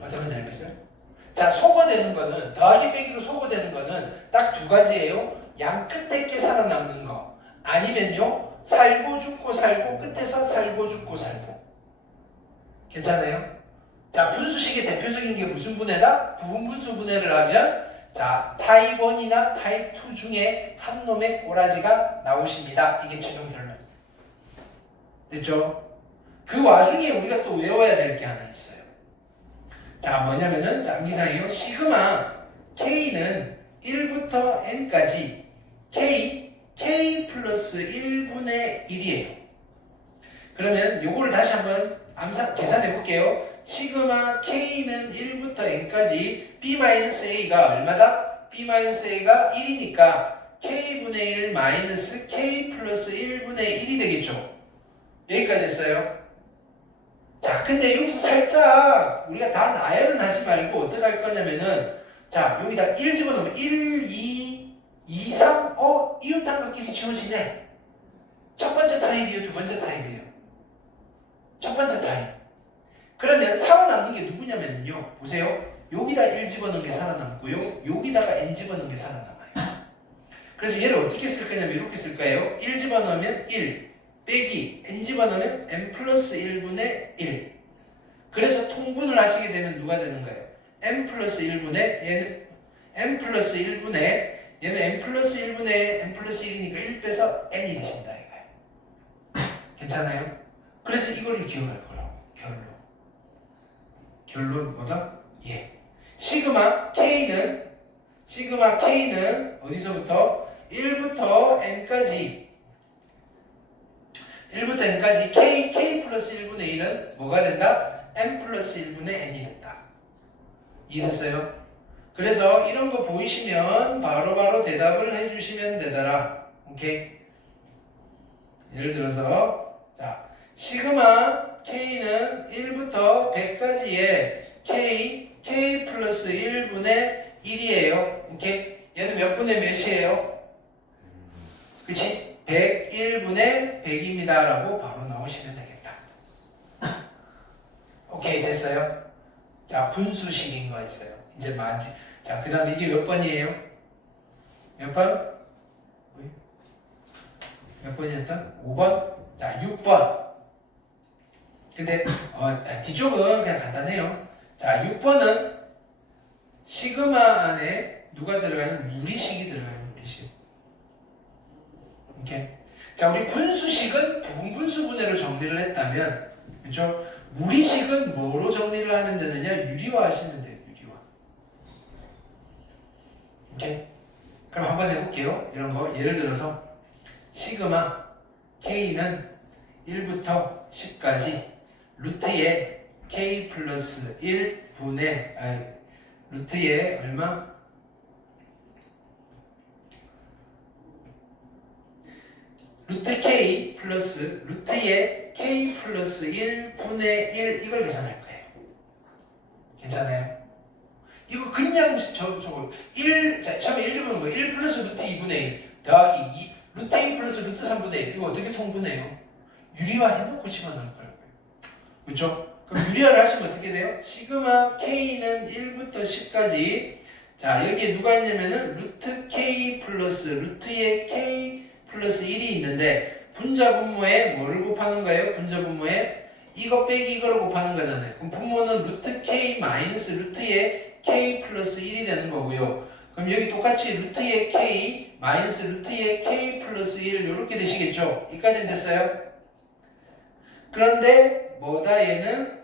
어떤 건지 알겠어요? 자 소거되는 거는 더하기 빼기로 소거되는 거는 딱 두 가지예요. 양 끝에 게 살아남는 거 아니면요 살고 죽고 살고 끝에서 살고 죽고 살고 괜찮아요? 자, 분수식의 대표적인 게 무슨 분해다? 부분분수 분해를 하면 자, 타입 1이나 타입 2 중에 한 놈의 꼬라지가 나오십니다. 이게 최종 결론. 됐죠? 그 와중에 우리가 또 외워야 될 게 하나 있어요. 자, 뭐냐면은 자, 이상해요. 시그마 K는 1부터 N까지 K 플러스 1분의 1이에요. 그러면 요거를 다시 한번 계산해 볼게요. 시그마 K는 1부터 N까지 B-A가 얼마다? B-A가 1이니까 K분의 1 마이너스 K 플러스 1분의 1이 되겠죠. 여기까지 됐어요. 자, 근데 여기서 살짝 우리가 다 나열은 하지 말고 어떻게 할 거냐면은 자, 여기다 1 집어넣으면 1, 2, 3, 이웃한것끼리 지워지네. 첫 번째 타입이에요? 두 번째 타입이에요? 첫 번째 타입. 그러면 살아남는 게 누구냐면요. 보세요. 여기다 1 집어넣은 게 살아남고요. 여기다가 n 집어넣은 게 살아남아요. 그래서 얘를 어떻게 쓸 거냐면 이렇게 쓸 거예요. 1 집어넣으면 1 빼기 n 집어넣으면 n 플러스 1분의 1. 그래서 통분을 하시게 되면 누가 되는 거예요? n 플러스 1분의 얘는 n 플러스 1분의 얘는 n 플러스 1분의 n 플러스 1이니까 1 빼서 n이 되신다 이거예요. 괜찮아요? 그래서 이걸 기억할 거라고. 결론 뭐다? 예. 시그마 K는 어디서부터? 1부터 n까지 K 플러스 1분의 1은 뭐가 된다? n 플러스 1분의 n이 된다. 이해됐어요? 그래서 이런 거 보이시면 바로바로 대답을 해주시면 되더라. 오케이? 예를 들어서 자 시그마 K는 1부터 100까지의 K 플러스 1분의 1이에요. 오케이? 얘는 몇 분의 몇이에요? 그치? 101분의 100입니다. 라고 바로 나오시면 되겠다. 오케이, 됐어요? 자, 분수식인 거 있어요. 이제 자, 그 다음에 이게 몇 번이에요? 몇 번? 몇 번이었다? 5번? 자, 6번. 근데, 뒤쪽은 그냥 간단해요. 자, 6번은 시그마 안에 누가 들어가는 무리식이 들어가요. 무리식. 오케이. 자, 우리 분수식은 부분 분수 분해로 정리를 했다면, 그렇죠? 무리식은 뭐로 정리를 하면 되느냐? 유리화 하시면 돼요. 유리화. 오케이. 그럼 한번 해볼게요. 이런 거 예를 들어서 시그마 K는 1부터 10까지 루트에 K 플러스 1분의 루트에 얼마? 루트 K 플러스 루트에 K 플러스 1분의 1 이걸 계산할 거예요. 괜찮아요? 이거 그냥 저거 1, 자, 처음에 1 집어넣은 거 1 플러스 루트 2분의 1 더하기 2 루트 2 플러스 루트 3분의 1 이거 어떻게 통분해요? 유리화 해놓고 집어넣을 거라고요. 그렇죠? 그럼 유리화를 하시면 어떻게 돼요? 시그마 K는 1부터 10까지 자 여기에 누가 있냐면은 루트 K 플러스 루트의 K 플러스 1이 있는데 분자 분모에 뭐를 곱하는 거예요? 분자 분모에 이거 빼기 이거를 곱하는 거잖아요. 그럼 분모는 루트 K 마이너스 루트의 K 플러스 1이 되는 거고요. 그럼 여기 똑같이 루트의 K 마이너스 루트의 K 플러스 1 이렇게 되시겠죠? 여기까지는 됐어요? 그런데 뭐다 얘는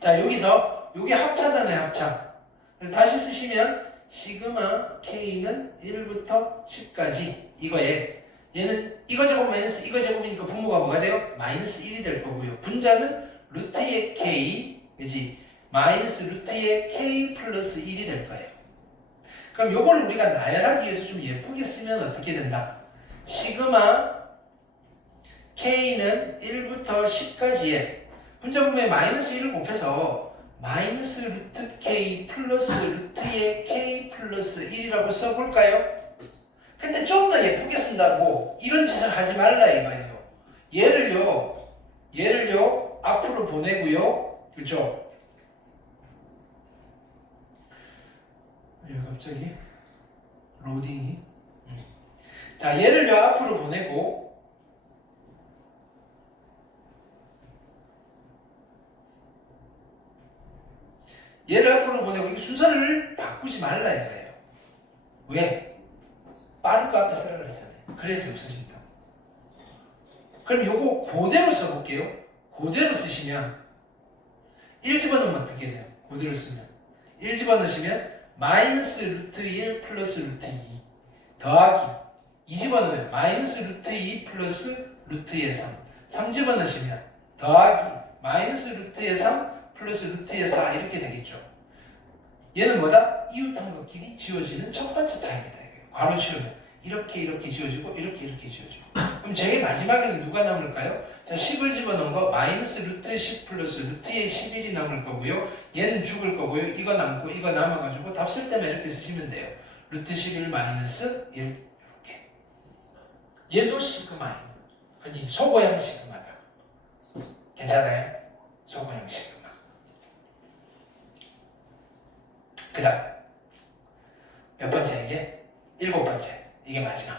자 여기서 요게 합차잖아요. 합차. 그래서 다시 쓰시면 시그마 K는 1부터 10까지 이거에 얘는 이거 제곱 마이너스 이거 제곱이니까 분모가 뭐가 돼요? 마이너스 1이 될 거고요. 분자는 루트의 K 그지 마이너스 루트의 K 플러스 1이 될 거예요. 그럼 요거를 우리가 나열하기 위해서 좀 예쁘게 쓰면 어떻게 된다? 시그마 K는 1부터 10까지에 분자 분모에 마이너스 1을 곱해서 마이너스 루트 K 플러스 루트의 K 플러스 1이라고 써볼까요? 근데 좀 더 예쁘게 쓴다고 이런 짓을 하지 말라 이거예요. 얘를요 앞으로 보내고요. 그죠? 왜 갑자기 로딩이 자 얘를요 앞으로 보내고 얘를 앞으로 보내고 이 순서를 바꾸지 말라 이거예요. 왜? 빠른 거 앞에 쓰라고 했잖아요. 그래야지 없어진다. 그럼 요거 그대로 써볼게요. 그대로 쓰시면 1 집어넣으면 어떻게 돼요? 그대로 쓰면 1 집어넣으시면 마이너스 루트 1 플러스 루트 2 더하기 2 집어넣으면 마이너스 루트 2 플러스 루트의 3 집어넣으시면 더하기 마이너스 루트의 3 플러스 루트의 4 이렇게 되겠죠. 얘는 뭐다? 이웃함각끼리 지워지는 첫 번째 타입이다. 괄호 치우면 이렇게 지워지고 이렇게 지워지고 그럼 제일 마지막에는 누가 남을까요? 자 10을 집어넣은 거 마이너스 루트 10 플러스 루트의 11이 남을 거고요. 얘는 죽을 거고요. 이거 남고 이거 남아가지고 답 쓸 때만 이렇게 쓰시면 돼요. 루트 11 마이너스 1 이렇게 얘도 시그마 아니 소고양 시그마다. 괜찮아요? 소고양 시그마. 그 다음 몇 번째 이게? 7번째. 이게 마지막.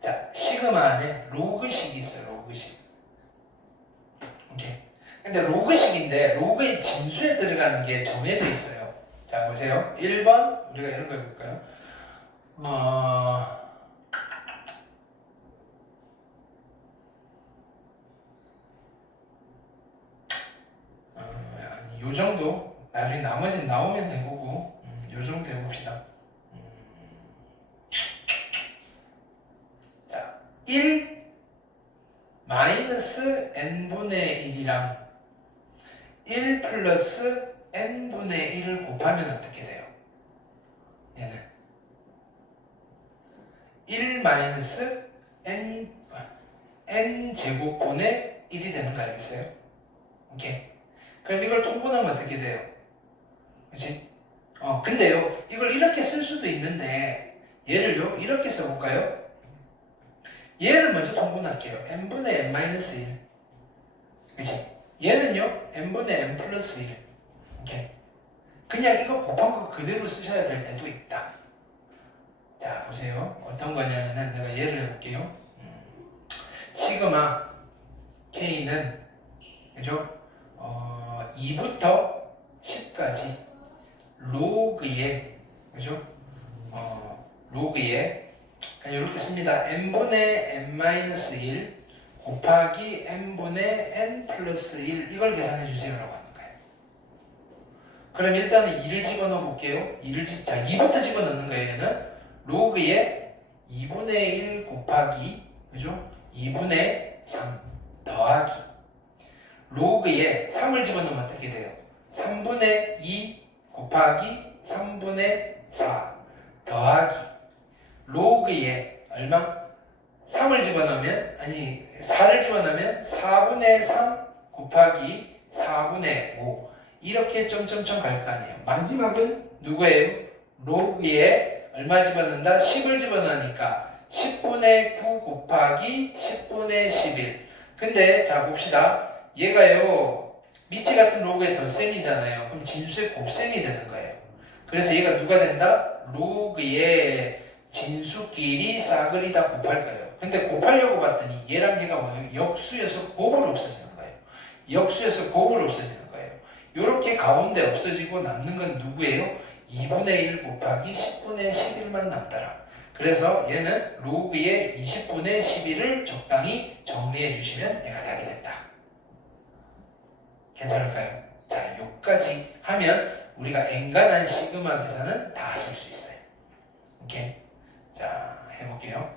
자, 시그마 안에 로그식이 있어요. 로그식. 오케이. 근데 로그식인데 로그의 진수에 들어가는 게 정해져 있어요. 자, 보세요. 1번 우리가 이런 거 해볼까요? 아니, 요 정도 나중에 나머지는 나오면 해보고 요 정도 해봅시다. 자, 1 마이너스 n분의 1이랑 1 플러스 n분의 1을 곱하면 어떻게 돼요? 얘는 1 마이너스 n 제곱분의 1이 되는 거 알겠어요? 오케이. 그럼 이걸 통분하면 어떻게 돼요? 그치? 근데요, 이걸 이렇게 쓸 수도 있는데, 얘를요, 이렇게 써볼까요? 얘를 먼저 통분할게요. n분의 n-1. 그치? 얘는요, n분의 n 플러스 1. 오케이. 그냥 이거 곱한 거 그대로 쓰셔야 될 때도 있다. 자, 보세요. 어떤 거냐면은, 내가 예를 해볼게요. 시그마 K는, 그죠? 2부터 10까지 로그에, 그죠? 로그에 그냥 이렇게 씁니다. n분의 n-1 곱하기 n분의 n 플러스 1 이걸 계산해 주세요라고 하는 거예요. 그럼 일단은 2를 집어넣어 볼게요. 2부터 집어넣는 거예요. 얘는 로그에 2분의 1 곱하기, 그죠? 2분의 3 더하기 로그에 3을 집어넣으면 어떻게 돼요? 3분의 2 곱하기 3분의 4 더하기 로그에 얼마? 3을 집어넣으면, 아니 4를 집어넣으면 4분의 3 곱하기 4분의 5 이렇게 점점점 갈 거 아니에요. 마지막은 누구예요? 로그에 얼마 집어넣는다? 10을 집어넣으니까 10분의 9 곱하기 10분의 11. 근데 자 봅시다. 얘가요 미치 같은 로그의 덧셈이잖아요. 그럼 진수의 곱셈이 되는 거예요. 그래서 얘가 누가 된다? 로그의 진수끼리 싸그리 다 곱할 거예요. 근데 곱하려고 봤더니 얘랑 얘가 뭐예요? 역수여서 곱으로 없어지는 거예요. 역수여서 곱으로 없어지는 거예요. 요렇게 가운데 없어지고 남는 건 누구예요? 2분의 1 곱하기 10분의 11만 남더라. 그래서 얘는 로그의 20분의 11을 적당히 정리해 주시면 얘가 답이 된다. 괜찮을까요? 자, 여기까지 하면 우리가 엔간한 시그마 계산은 다 하실 수 있어요. 오케이? 자, 해볼게요.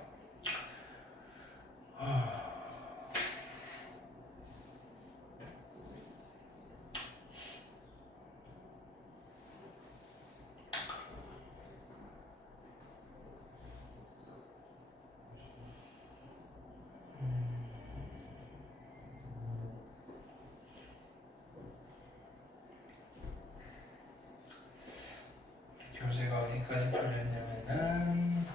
교재가 어디까지 풀렸냐면은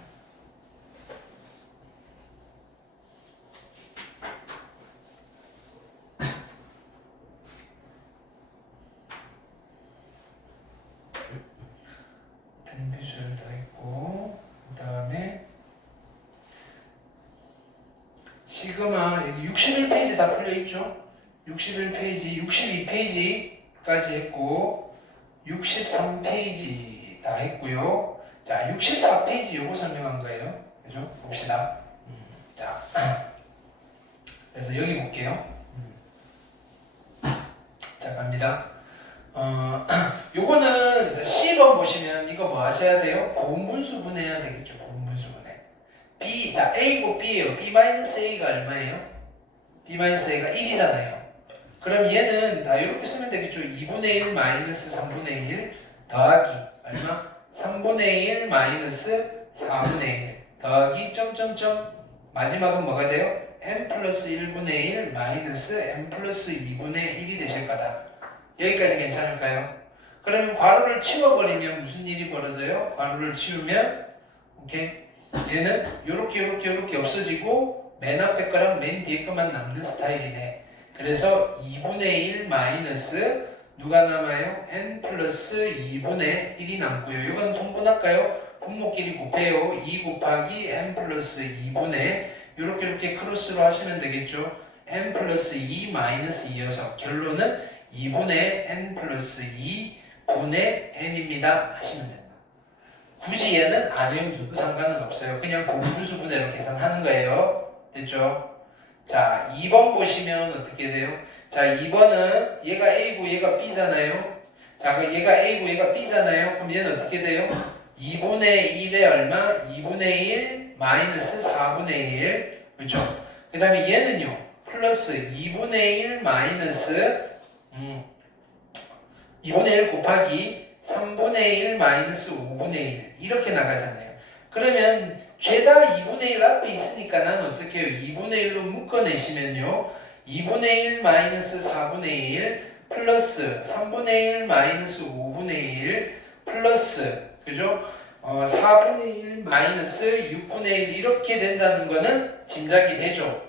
텐비주얼 다 있고 그 다음에 시그마 여기 61페이지 다 풀려있죠? 61페이지, 62페이지까지 했고 63페이지 다 했고요. 자, 64페이지 요거 설명한 거예요. 그죠? 봅시다. 자, 그래서 여기 볼게요. 자, 갑니다. 요거는 10번 보시면 이거 뭐 하셔야 돼요? 보분수 분해해야 되겠죠. 보분수 분해. B, 자, A고 B예요. B-A가 얼마예요? B-A가 1이잖아요. 그럼 얘는 다 이렇게 쓰면 되겠죠. 2분의 1 마이너스 3분의 1 더하기 얼마? 3분의 1 마이너스 4분의 1 더하기 점점점 마지막은 뭐가 돼요? n 플러스 1분의 1 마이너스 n 플러스 2분의 1이 되실 거다. 여기까지 괜찮을까요? 그러면 괄호를 치워버리면 무슨 일이 벌어져요? 괄호를 치우면 오케이? 얘는 요렇게 없어지고 맨 앞에 거랑 맨 뒤에 거만 남는 스타일이네. 그래서 2분의 1 마이너스 누가 남아요? n 플러스 2분의 1이 남고요. 이건 통분할까요? 분모끼리 곱해요. 2 곱하기 n 플러스 2분의 이렇게 크로스로 하시면 되겠죠. n 플러스 2 마이너스 2여서 결론은 2분의 n 플러스 2분의 n입니다. 하시면 된다. 굳이 얘는 안 외우셔도 상관은 없어요. 그냥 부분수분해로 계산하는 거예요. 됐죠? 자, 2번 보시면 어떻게 돼요? 자, 2번은 얘가 A고 얘가 B잖아요. 자, 얘가 A고 얘가 B잖아요. 그럼 얘는 어떻게 돼요? 2분의 1에 얼마? 2분의 1 마이너스 4분의 1. 그렇죠? 그 다음에 얘는요. 플러스 2분의 1 마이너스 2분의 1 곱하기 3분의 1 마이너스 5분의 1 이렇게 나가잖아요. 그러면 죄다 2분의 1 앞에 있으니까 나는 어떻게 해요? 2분의 1로 묶어내시면요. 2분의 1 마이너스 4분의 1 플러스 3분의 1 마이너스 5분의 1 플러스 그죠? 4분의 1 마이너스 6분의 1 이렇게 된다는 거는 짐작이 되죠.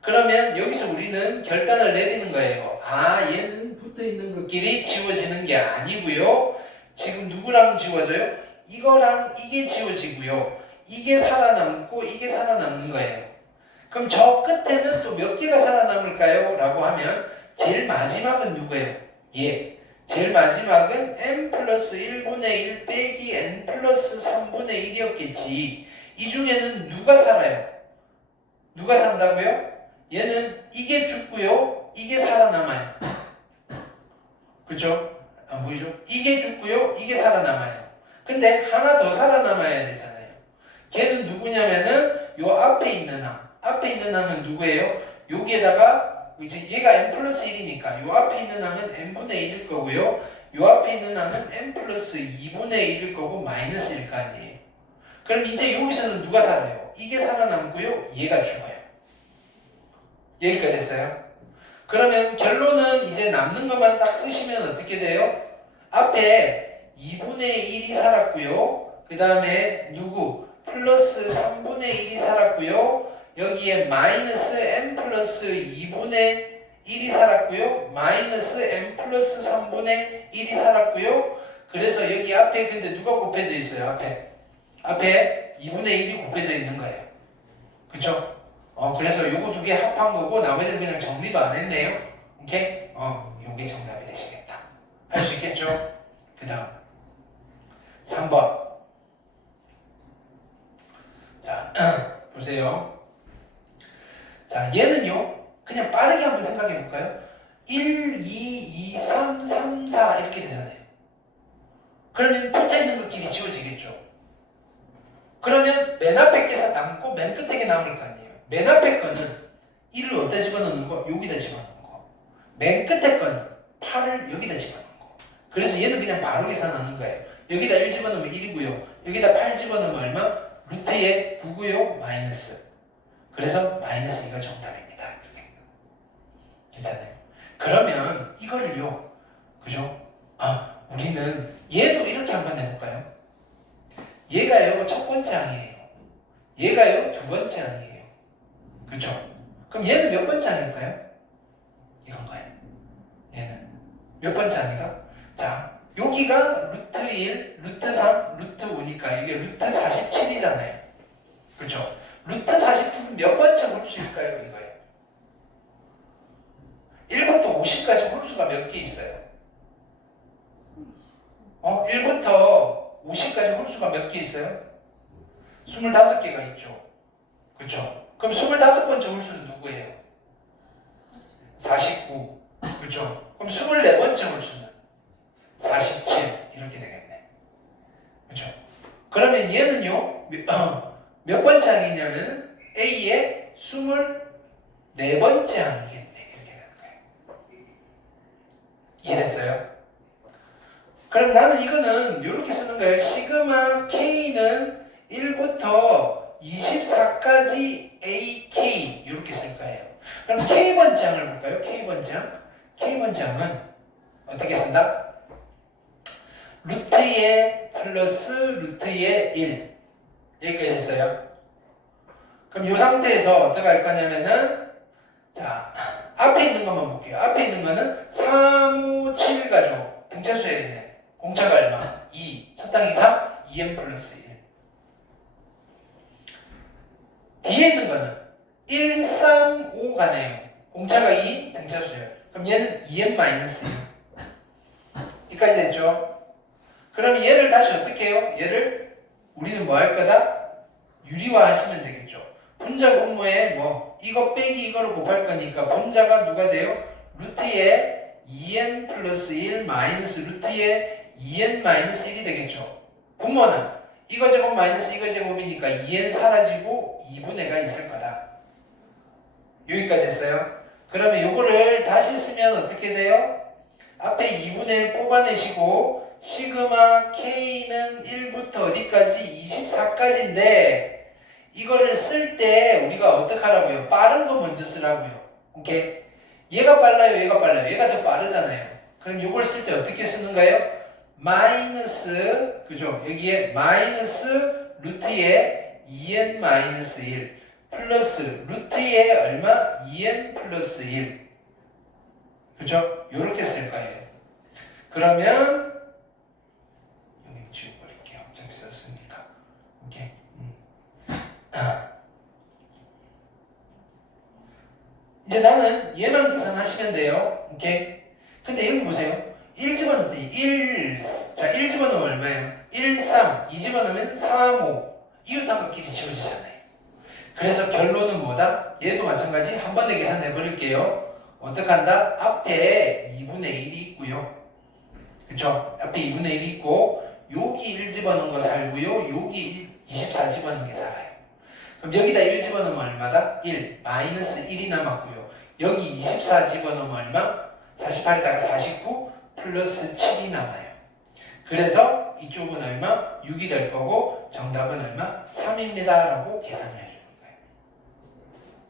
그러면 여기서 우리는 결단을 내리는 거예요. 아, 얘는 붙어있는 것끼리 지워지는 게 아니고요. 지금 누구랑 지워져요? 이거랑 이게 지워지고요. 이게 살아남고 이게 살아남는 거예요. 그럼 저 끝에는 또 몇 개가 살아남을까요? 라고 하면 제일 마지막은 누구예요? 예. 제일 마지막은 n 플러스 1분의 1 빼기 n 플러스 3분의 1이었겠지. 이 중에는 누가 살아요? 누가 산다고요? 얘는 이게 죽고요. 이게 살아남아요. 그렇죠? 안 보이죠? 이게 죽고요. 이게 살아남아요. 근데 하나 더 살아남아야 되잖아요. 걔는 누구냐면은 요 앞에 있는 함. 앞에 있는 함은 누구예요? 여기에다가 이제 얘가 n 플러스 1이니까 요 앞에 있는 함은 n분의 1일 거고요. 요 앞에 있는 함은 n 플러스 2분의 1일 거고 마이너스일 거 아니에요. 그럼 이제 여기서는 누가 살아요? 이게 살아남고요. 얘가 죽어요. 여기까지 됐어요? 그러면 결론은 이제 남는 것만 딱 쓰시면 어떻게 돼요? 앞에 2분의 1이 살았고요. 그 다음에 누구? 플러스 3분의 1이 살았고요. 여기에 마이너스 n 플러스 2분의 1이 살았고요. 마이너스 n 플러스 3분의 1이 살았고요. 그래서 여기 앞에 근데 누가 곱해져 있어요? 앞에 2분의 1이 곱해져 있는 거예요. 그쵸? 그래서 요거 두 개 합한 거고 나머지는 그냥 정리도 안 했네요. 오케이? 요게 정답이 되시겠다. 할 수 있겠죠? 그 다음 3번. 자, 보세요. 자, 얘는요. 그냥 빠르게 한번 생각해 볼까요? 1, 2, 2, 3, 3, 4 이렇게 되잖아요. 그러면 붙어있는 것끼리 지워지겠죠. 그러면 맨 앞에 게서 남고 맨 끝에 게 남을 거 아니에요. 맨 앞에 거는 1을 어디다 집어넣는 거? 여기다 집어넣는 거. 맨 끝에 거는 8을 여기다 집어넣는 거. 그래서 얘는 그냥 바로 계산하는 거예요. 여기다 1 집어넣으면 1이고요. 여기다 8 집어넣으면 얼마? 루트에 9고요. 마이너스. 그래서 마이너스 2가 정답입니다. 이렇게. 괜찮아요? 그러면 이거를요. 그죠? 우리는 얘도 이렇게 한번 해볼까요? 얘가요. 첫 번째 항이에요. 얘가요. 두 번째 항이에요. 그렇죠? 그럼 얘는 몇 번째 항일까요? 이건 거예요. 얘는 몇 번째 항이가? 자, 여기가 루트 1, 루트 3, 루트 5니까 이게 루트 47이잖아요. 그렇죠? 루트 47은 몇 번째 홀수일까요? 이거예요. 1부터 50까지 홀수가 몇 개 있어요? 1부터 50까지 홀수가 몇 개 있어요? 25개가 있죠. 그렇죠? 그럼 25번째 홀수는 누구예요? 49. 그렇죠? 그럼 24번째 홀수는 47 이렇게 되겠네. 그렇죠? 그러면 얘는요 몇 번째 항이냐면 A의 24번째 항이겠네. 이렇게 되는 거예요. 이해됐어요? 그럼 나는 이거는 이렇게 쓰는 거예요. 시그마 K는 1부터 24까지 AK 이렇게 쓸 거예요. 그럼 K번째 항을 볼까요? K번째 항. K번째 항은 어떻게 쓴다? 루트에 플러스 루트에 1 여기까지 됐어요. 그럼 이 상태에서 어떻게 할 거냐면은 자 앞에 있는 것만 볼게요. 앞에 있는 거는 3, 5, 7 가지고 등차수 해야겠네. 공차가 얼마? 2. 첫땅이 3, 2n 플러스 1. 뒤에 있는 거는 1, 3, 5 가네요. 공차가 2, 등차수예요. 그럼 얘는 2n 마이너스 1. 여기까지 됐죠? 그럼 얘를 다시 어떻게 해요? 얘를 우리는 뭐 할 거다? 유리화 하시면 되겠죠. 분자 분모에 뭐 이거 빼기 이거를 곱할 거니까 분자가 누가 돼요? 루트에 2n 플러스 1 마이너스 루트에 2n 마이너스 1이 되겠죠. 분모는 이거 제곱 마이너스 이거 제곱이니까 2n 사라지고 2분의가 있을 거다. 여기까지 됐어요. 그러면 요거를 다시 쓰면 어떻게 돼요? 앞에 2분의 1 뽑아내시고 시그마 k는 1부터 어디까지? 24까지인데 이거를 쓸 때 우리가 어떻게 하라고요? 빠른 거 먼저 쓰라고요. 오케이? 얘가 빨라요? 얘가 빨라요? 얘가 더 빠르잖아요. 그럼 이걸 쓸 때 어떻게 쓰는가요? 마이너스, 그죠? 여기에 마이너스 루트에 2n 마이너스 1 플러스 루트에 얼마? 2n 플러스 1. 그죠? 요렇게 쓸 거예요. 그러면 여기 지워버릴게요. 어차피 썼으니까. 오케이. 이제 나는 얘만 계산하시면 돼요. 오케이? 근데 여기 보세요. 1 집어넣었더니 1, 자, 1 집어넣으면 얼마예요? 1, 3, 2 집어넣으면 3, 5. 이웃함각끼리 지워지잖아요. 그래서 결론은 뭐다? 얘도 마찬가지 한 번에 계산해 버릴게요. 어떻게 한다? 앞에 2분의 1이 있고요. 그쵸? 앞에 2분의 1이 있고 여기 1 집어넣은 거 살고요. 여기 24 집어넣은 게 살아요. 그럼 여기다 1 집어넣으면 얼마다? 1, 마이너스 1이 남았고요. 여기 24 집어넣으면 얼마? 48에다가 49 플러스 7이 남아요. 그래서 이쪽은 얼마? 6이 될 거고 정답은 얼마? 3입니다 라고 계산을 해주는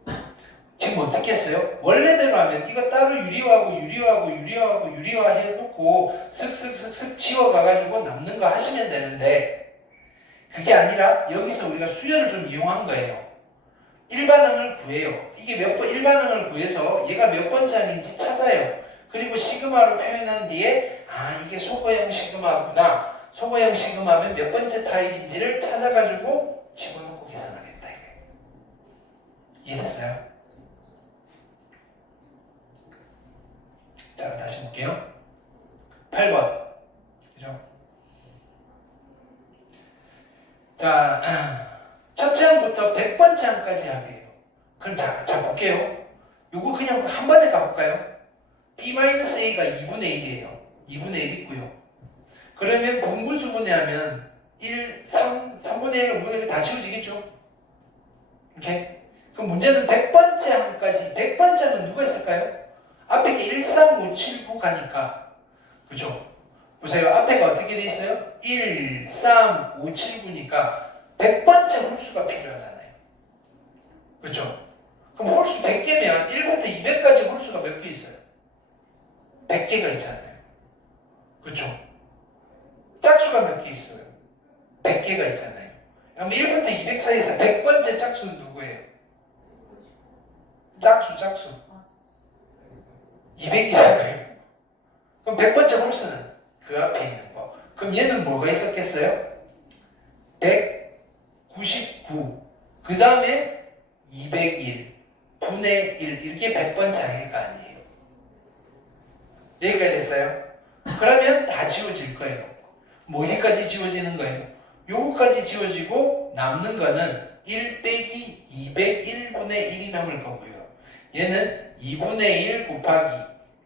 거예요. 지금 어떻게 했어요? 원래대로 하면 이거 따로 유리화하고 해놓고 슥슥슥슥 지워가가지고 남는 거 하시면 되는데 그게 아니라 여기서 우리가 수열을 좀 이용한 거예요. 일반항을 구해요. 이게 몇 번, 일반항을 구해서 얘가 몇 번째 항인지 찾아요. 그리고 시그마로 표현한 뒤에 아 이게 소거형 시그마구나. 소거형 시그마면 몇 번째 타입인지를 찾아가지고 집어넣고 계산하겠다. 이해됐어요? 자 다시 볼게요. 8번 그죠? 자 첫째 항부터 100번째 항까지 하게요. 그럼 자 볼게요. 요거 그냥 한 번에 가볼까요? b-a가 2분의 1이에요. 2분의 1 있고요. 그러면 분분수분해하면 1, 3분의 1, 5분의 1 다 지워지겠죠? 오케이? 그럼 문제는 100번째 항까지 100번째는 누가 있을까요? 앞에 게 1, 3, 5, 7, 9 가니까 그죠? 보세요. 앞에가 어떻게 돼 있어요? 1, 3, 5, 7, 9니까 100번째 홀수가 필요하잖아요. 그렇죠? 그럼 홀수 100개면 1부터 200까지 홀수가 몇 개 있어요? 100개가 있잖아요. 그렇죠? 짝수가 몇 개 있어요? 100개가 있잖아요. 그럼 1부터 200 사이에서 100번째 짝수는 누구예요? 짝수 200이잖아요. 그럼 100번째 홀수는 그 앞에 있는 거. 그럼 얘는 뭐가 있었겠어요? 199. 그 다음에 201 분의 1 이렇게 100번째 아닐 거 아니에요. 여기까지 됐어요? 그러면 다 지워질 거예요. 뭐 어디까지 지워지는 거예요? 요거까지 지워지고 남는 거는 1 빼기 201분의 1이 남을 거고요. 얘는 2분의 1 곱하기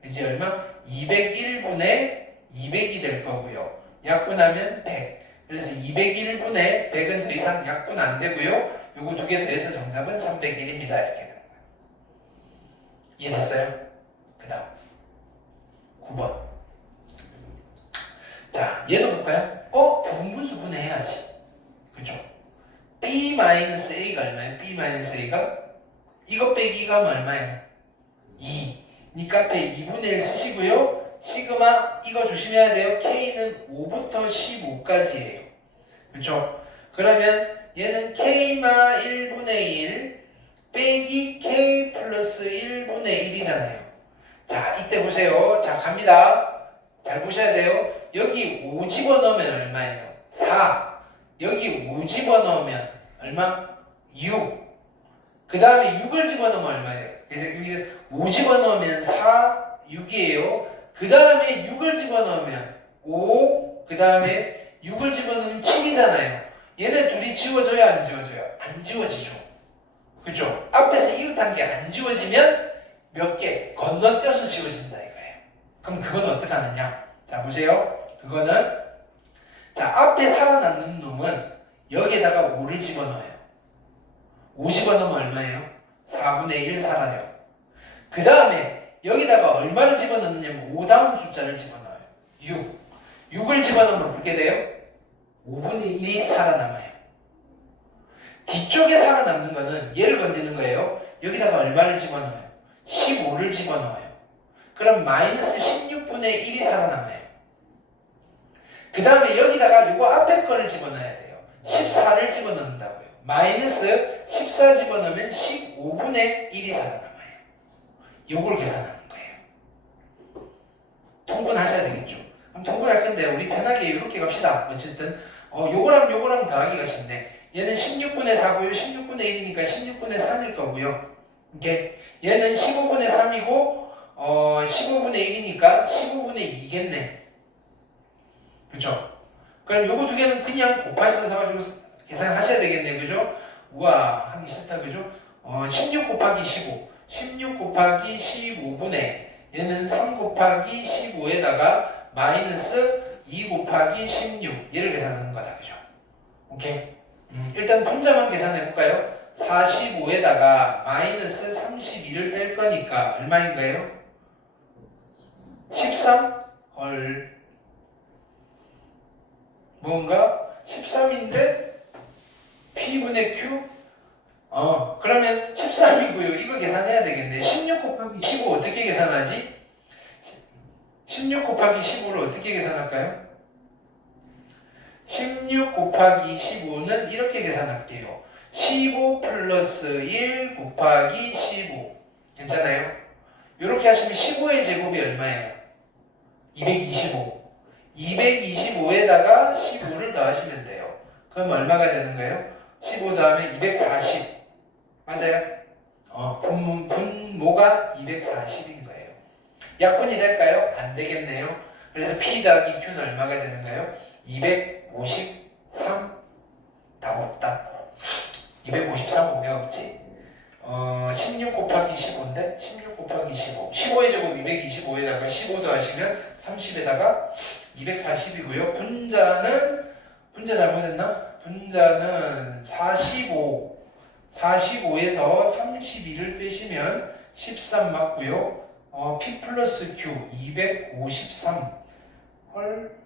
이제 얼마? 201분의 200이 될 거고요. 약분하면 100. 그래서 201분의 100은 더 이상 약분 안 되고요. 요거 두 개 더해서 정답은 301입니다. 이렇게 되는 거예요. 이해됐어요? 그 다음 9번. 자, 얘도 볼까요? 부분분수 분해해야지. 그죠? b-a가 얼마예요? b-a가 이거 빼기 이거 하면 얼마예요? 2. 니까 앞에 2분의 1 쓰시고요. 시그마 이거 조심해야 돼요. k는 5부터 15까지예요. 그렇죠? 그러면 얘는 k마 1분의 1 빼기 k 플러스 플러스 1분의 1이잖아요. 자, 이때 보세요. 자, 갑니다. 잘 보셔야 돼요. 여기 5 집어넣으면 얼마예요? 4. 여기 5 집어넣으면 얼마? 6. 그 다음에 6을 집어넣으면 얼마예요? 그래서 여기 5 집어넣으면 4, 6이에요. 그 다음에 6을 집어넣으면 5, 그 다음에 6을 집어넣으면 7이잖아요. 얘네 둘이 지워져요, 안 지워져요? 안 지워지죠. 그죠? 앞에서 이웃한 게 안 지워지면 몇 개 건너뛰어서 지워진다 이거예요. 그럼 그건 어떻게 하느냐? 자, 보세요. 그거는 자, 앞에 살아남는 놈은 여기에다가 5를 집어넣어요. 5 집어넣으면 얼마예요? 4분의 1 살아요. 그 다음에 여기다가 얼마를 집어넣느냐면 5 다음 숫자를 집어넣어요. 6. 6을 집어넣으면 어떻게 돼요? 5분의 1이 살아남아요. 뒤쪽에 살아남는 거는 얘를 건드는 거예요. 여기다가 얼마를 집어넣어요? 15를 집어넣어요. 그럼 마이너스 16분의 1이 살아남아요. 그 다음에 여기다가 이거 앞에 거를 집어넣어야 돼요. 14를 집어넣는다고요. 마이너스 14 집어넣으면 15분의 1이 살아남아요. 요걸 계산하는 거예요. 통분하셔야 되겠죠. 그럼 통분할 건데 우리 편하게 이렇게 갑시다. 어쨌든 요거랑 더하기가 쉽네. 얘는 16분의 4고요. 16분의 1이니까 16분의 3일 거고요. 이렇게 얘는 15분의 3이고 15분의 1이니까 15분의 2겠네. 그죠? 그럼 요거 두 개는 그냥 곱하셔서 가지고 계산하셔야 되겠네. 그죠? 우와, 하기 싫다. 그죠? 16 곱하기 15. 16 곱하기 15분의 얘는 3 곱하기 15에다가 마이너스 2 곱하기 16 얘를 계산하는 거다. 그죠? 오케이? 일단 분자만 계산해 볼까요? 45에다가 마이너스 32를 뺄 거니까 얼마인 거예요? 13? 헐. 뭔가 13인데 P분의 Q? 그러면 13이고요. 이거 계산해야 되겠네. 16 곱하기 15 어떻게 계산하지? 16 곱하기 15를 어떻게 계산할까요? 16 곱하기 15는 이렇게 계산할게요. 15 플러스 1 곱하기 15. 괜찮아요? 이렇게 하시면 15의 제곱이 얼마예요? 225. 225에다가 15를 더하시면 돼요. 그럼 얼마가 되는 거예요? 15 다음에 240. 맞아요? 분모가 240인 거예요. 약분이 될까요? 안 되겠네요. 그래서 P 더하기 Q는 얼마가 되는가요? 253. 답 없다. 253 왜 없지? 16 곱하기 15인데 16 곱하기 15. 15의 제곱 225에다가 15 더하시면 30에다가 240이고요. 분자 잘못했나? 분자는 45. 45에서 32를 빼시면 13 맞고요. P 플러스 Q 253. 헐,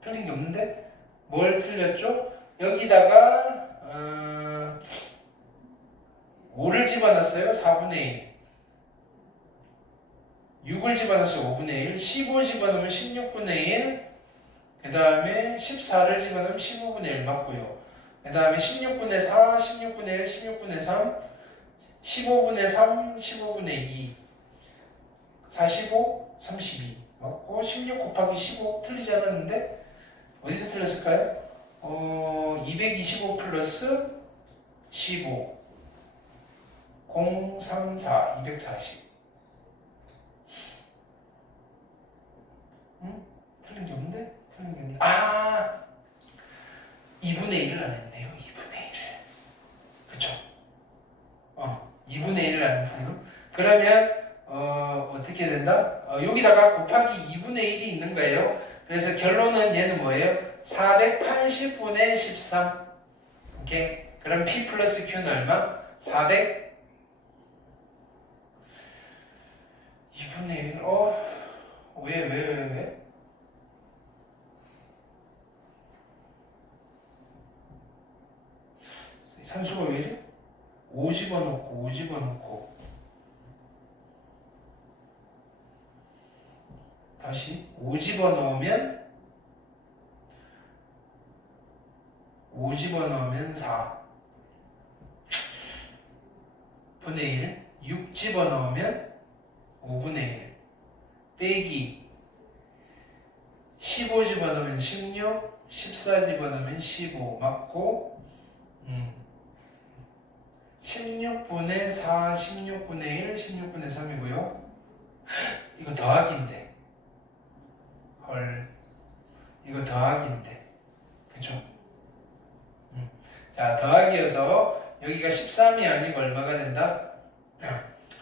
틀린 게 없는데? 뭘 틀렸죠? 여기다가 5를 집어넣었어요. 4분의 1. 6을 집어넣었어요. 5분의 1. 15 집어넣으면 16분의 1. 그 다음에 14를 집어넣으면 15분의 1 맞고요. 그 다음에 16분의 4, 16분의 1, 16분의 3, 15분의 3, 15분의 2, 45, 32 맞고 16 곱하기 15 틀리지 않았는데 어디서 틀렸을까요? 225 플러스 15 0, 3, 4, 240. 틀린 게 없는데? 틀린 게 없는데? 2분의 1을 안 했네요. 2분의 1을. 그쵸? 2분의 1을 안 했어요. 그러면 어떻게 된다? 여기다가 곱하기 2분의 1이 있는 거예요. 그래서 결론은 얘는 뭐예요? 480분의 13. 오케이? 그럼 P 플러스 Q는 얼마? 400 2분의 1. 왜? 산수가 왜 이래? 5 집어넣고 다시 5 집어넣으면 4 분의 1 6 집어넣으면 5분의 1 빼기 15 집어넣으면 16, 14 집어넣으면 15 맞고 16분의 4, 16분의 1, 16분의 3이고요. 이거 더하기인데 헐 이거 더하기인데 그쵸? 자 더하기여서 여기가 13이 아니고 얼마가 된다?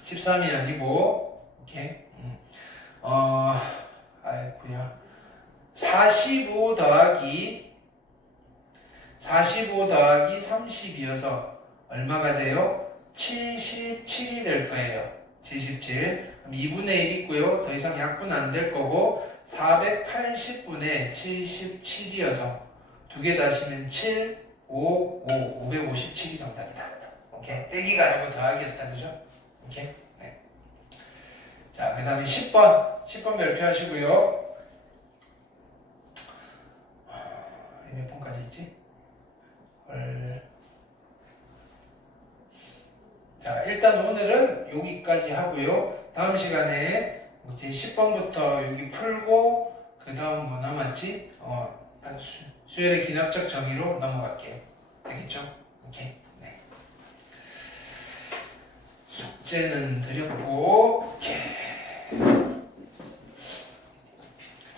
13이 아니고 이렇게 아이고야 45 더하기 30이어서 얼마가 돼요? 77이 될 거예요. 77. 그럼 2분의 1 있고요. 더 이상 약분 안 될 거고 480분의 77이어서 두 개 다시면 7, 5, 557이 정답이다. 오케이. 빼기가 아니고 더하기였다. 그죠? 오케이. 네. 자, 그 다음에 10번 발표하시고요. 몇 번까지 있지? 자, 일단 오늘은 여기까지 하고요. 다음 시간에 이제 10번부터 여기 풀고 그 다음 뭐 남았지? 수열의 기납적 정의로 넘어갈게요. 되겠죠? 오케이. 네. 숙제는 드렸고, 오케이.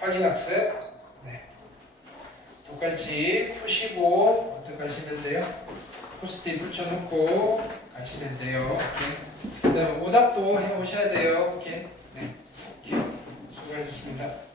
확인학습. 네. 똑같이 푸시고 어떻게 하시는데요? 포스트잇 붙여놓고 가시면 돼요. 그 다음에 오답도 해오셔야 돼요. 오케이. 네. 오케이. 수고하셨습니다.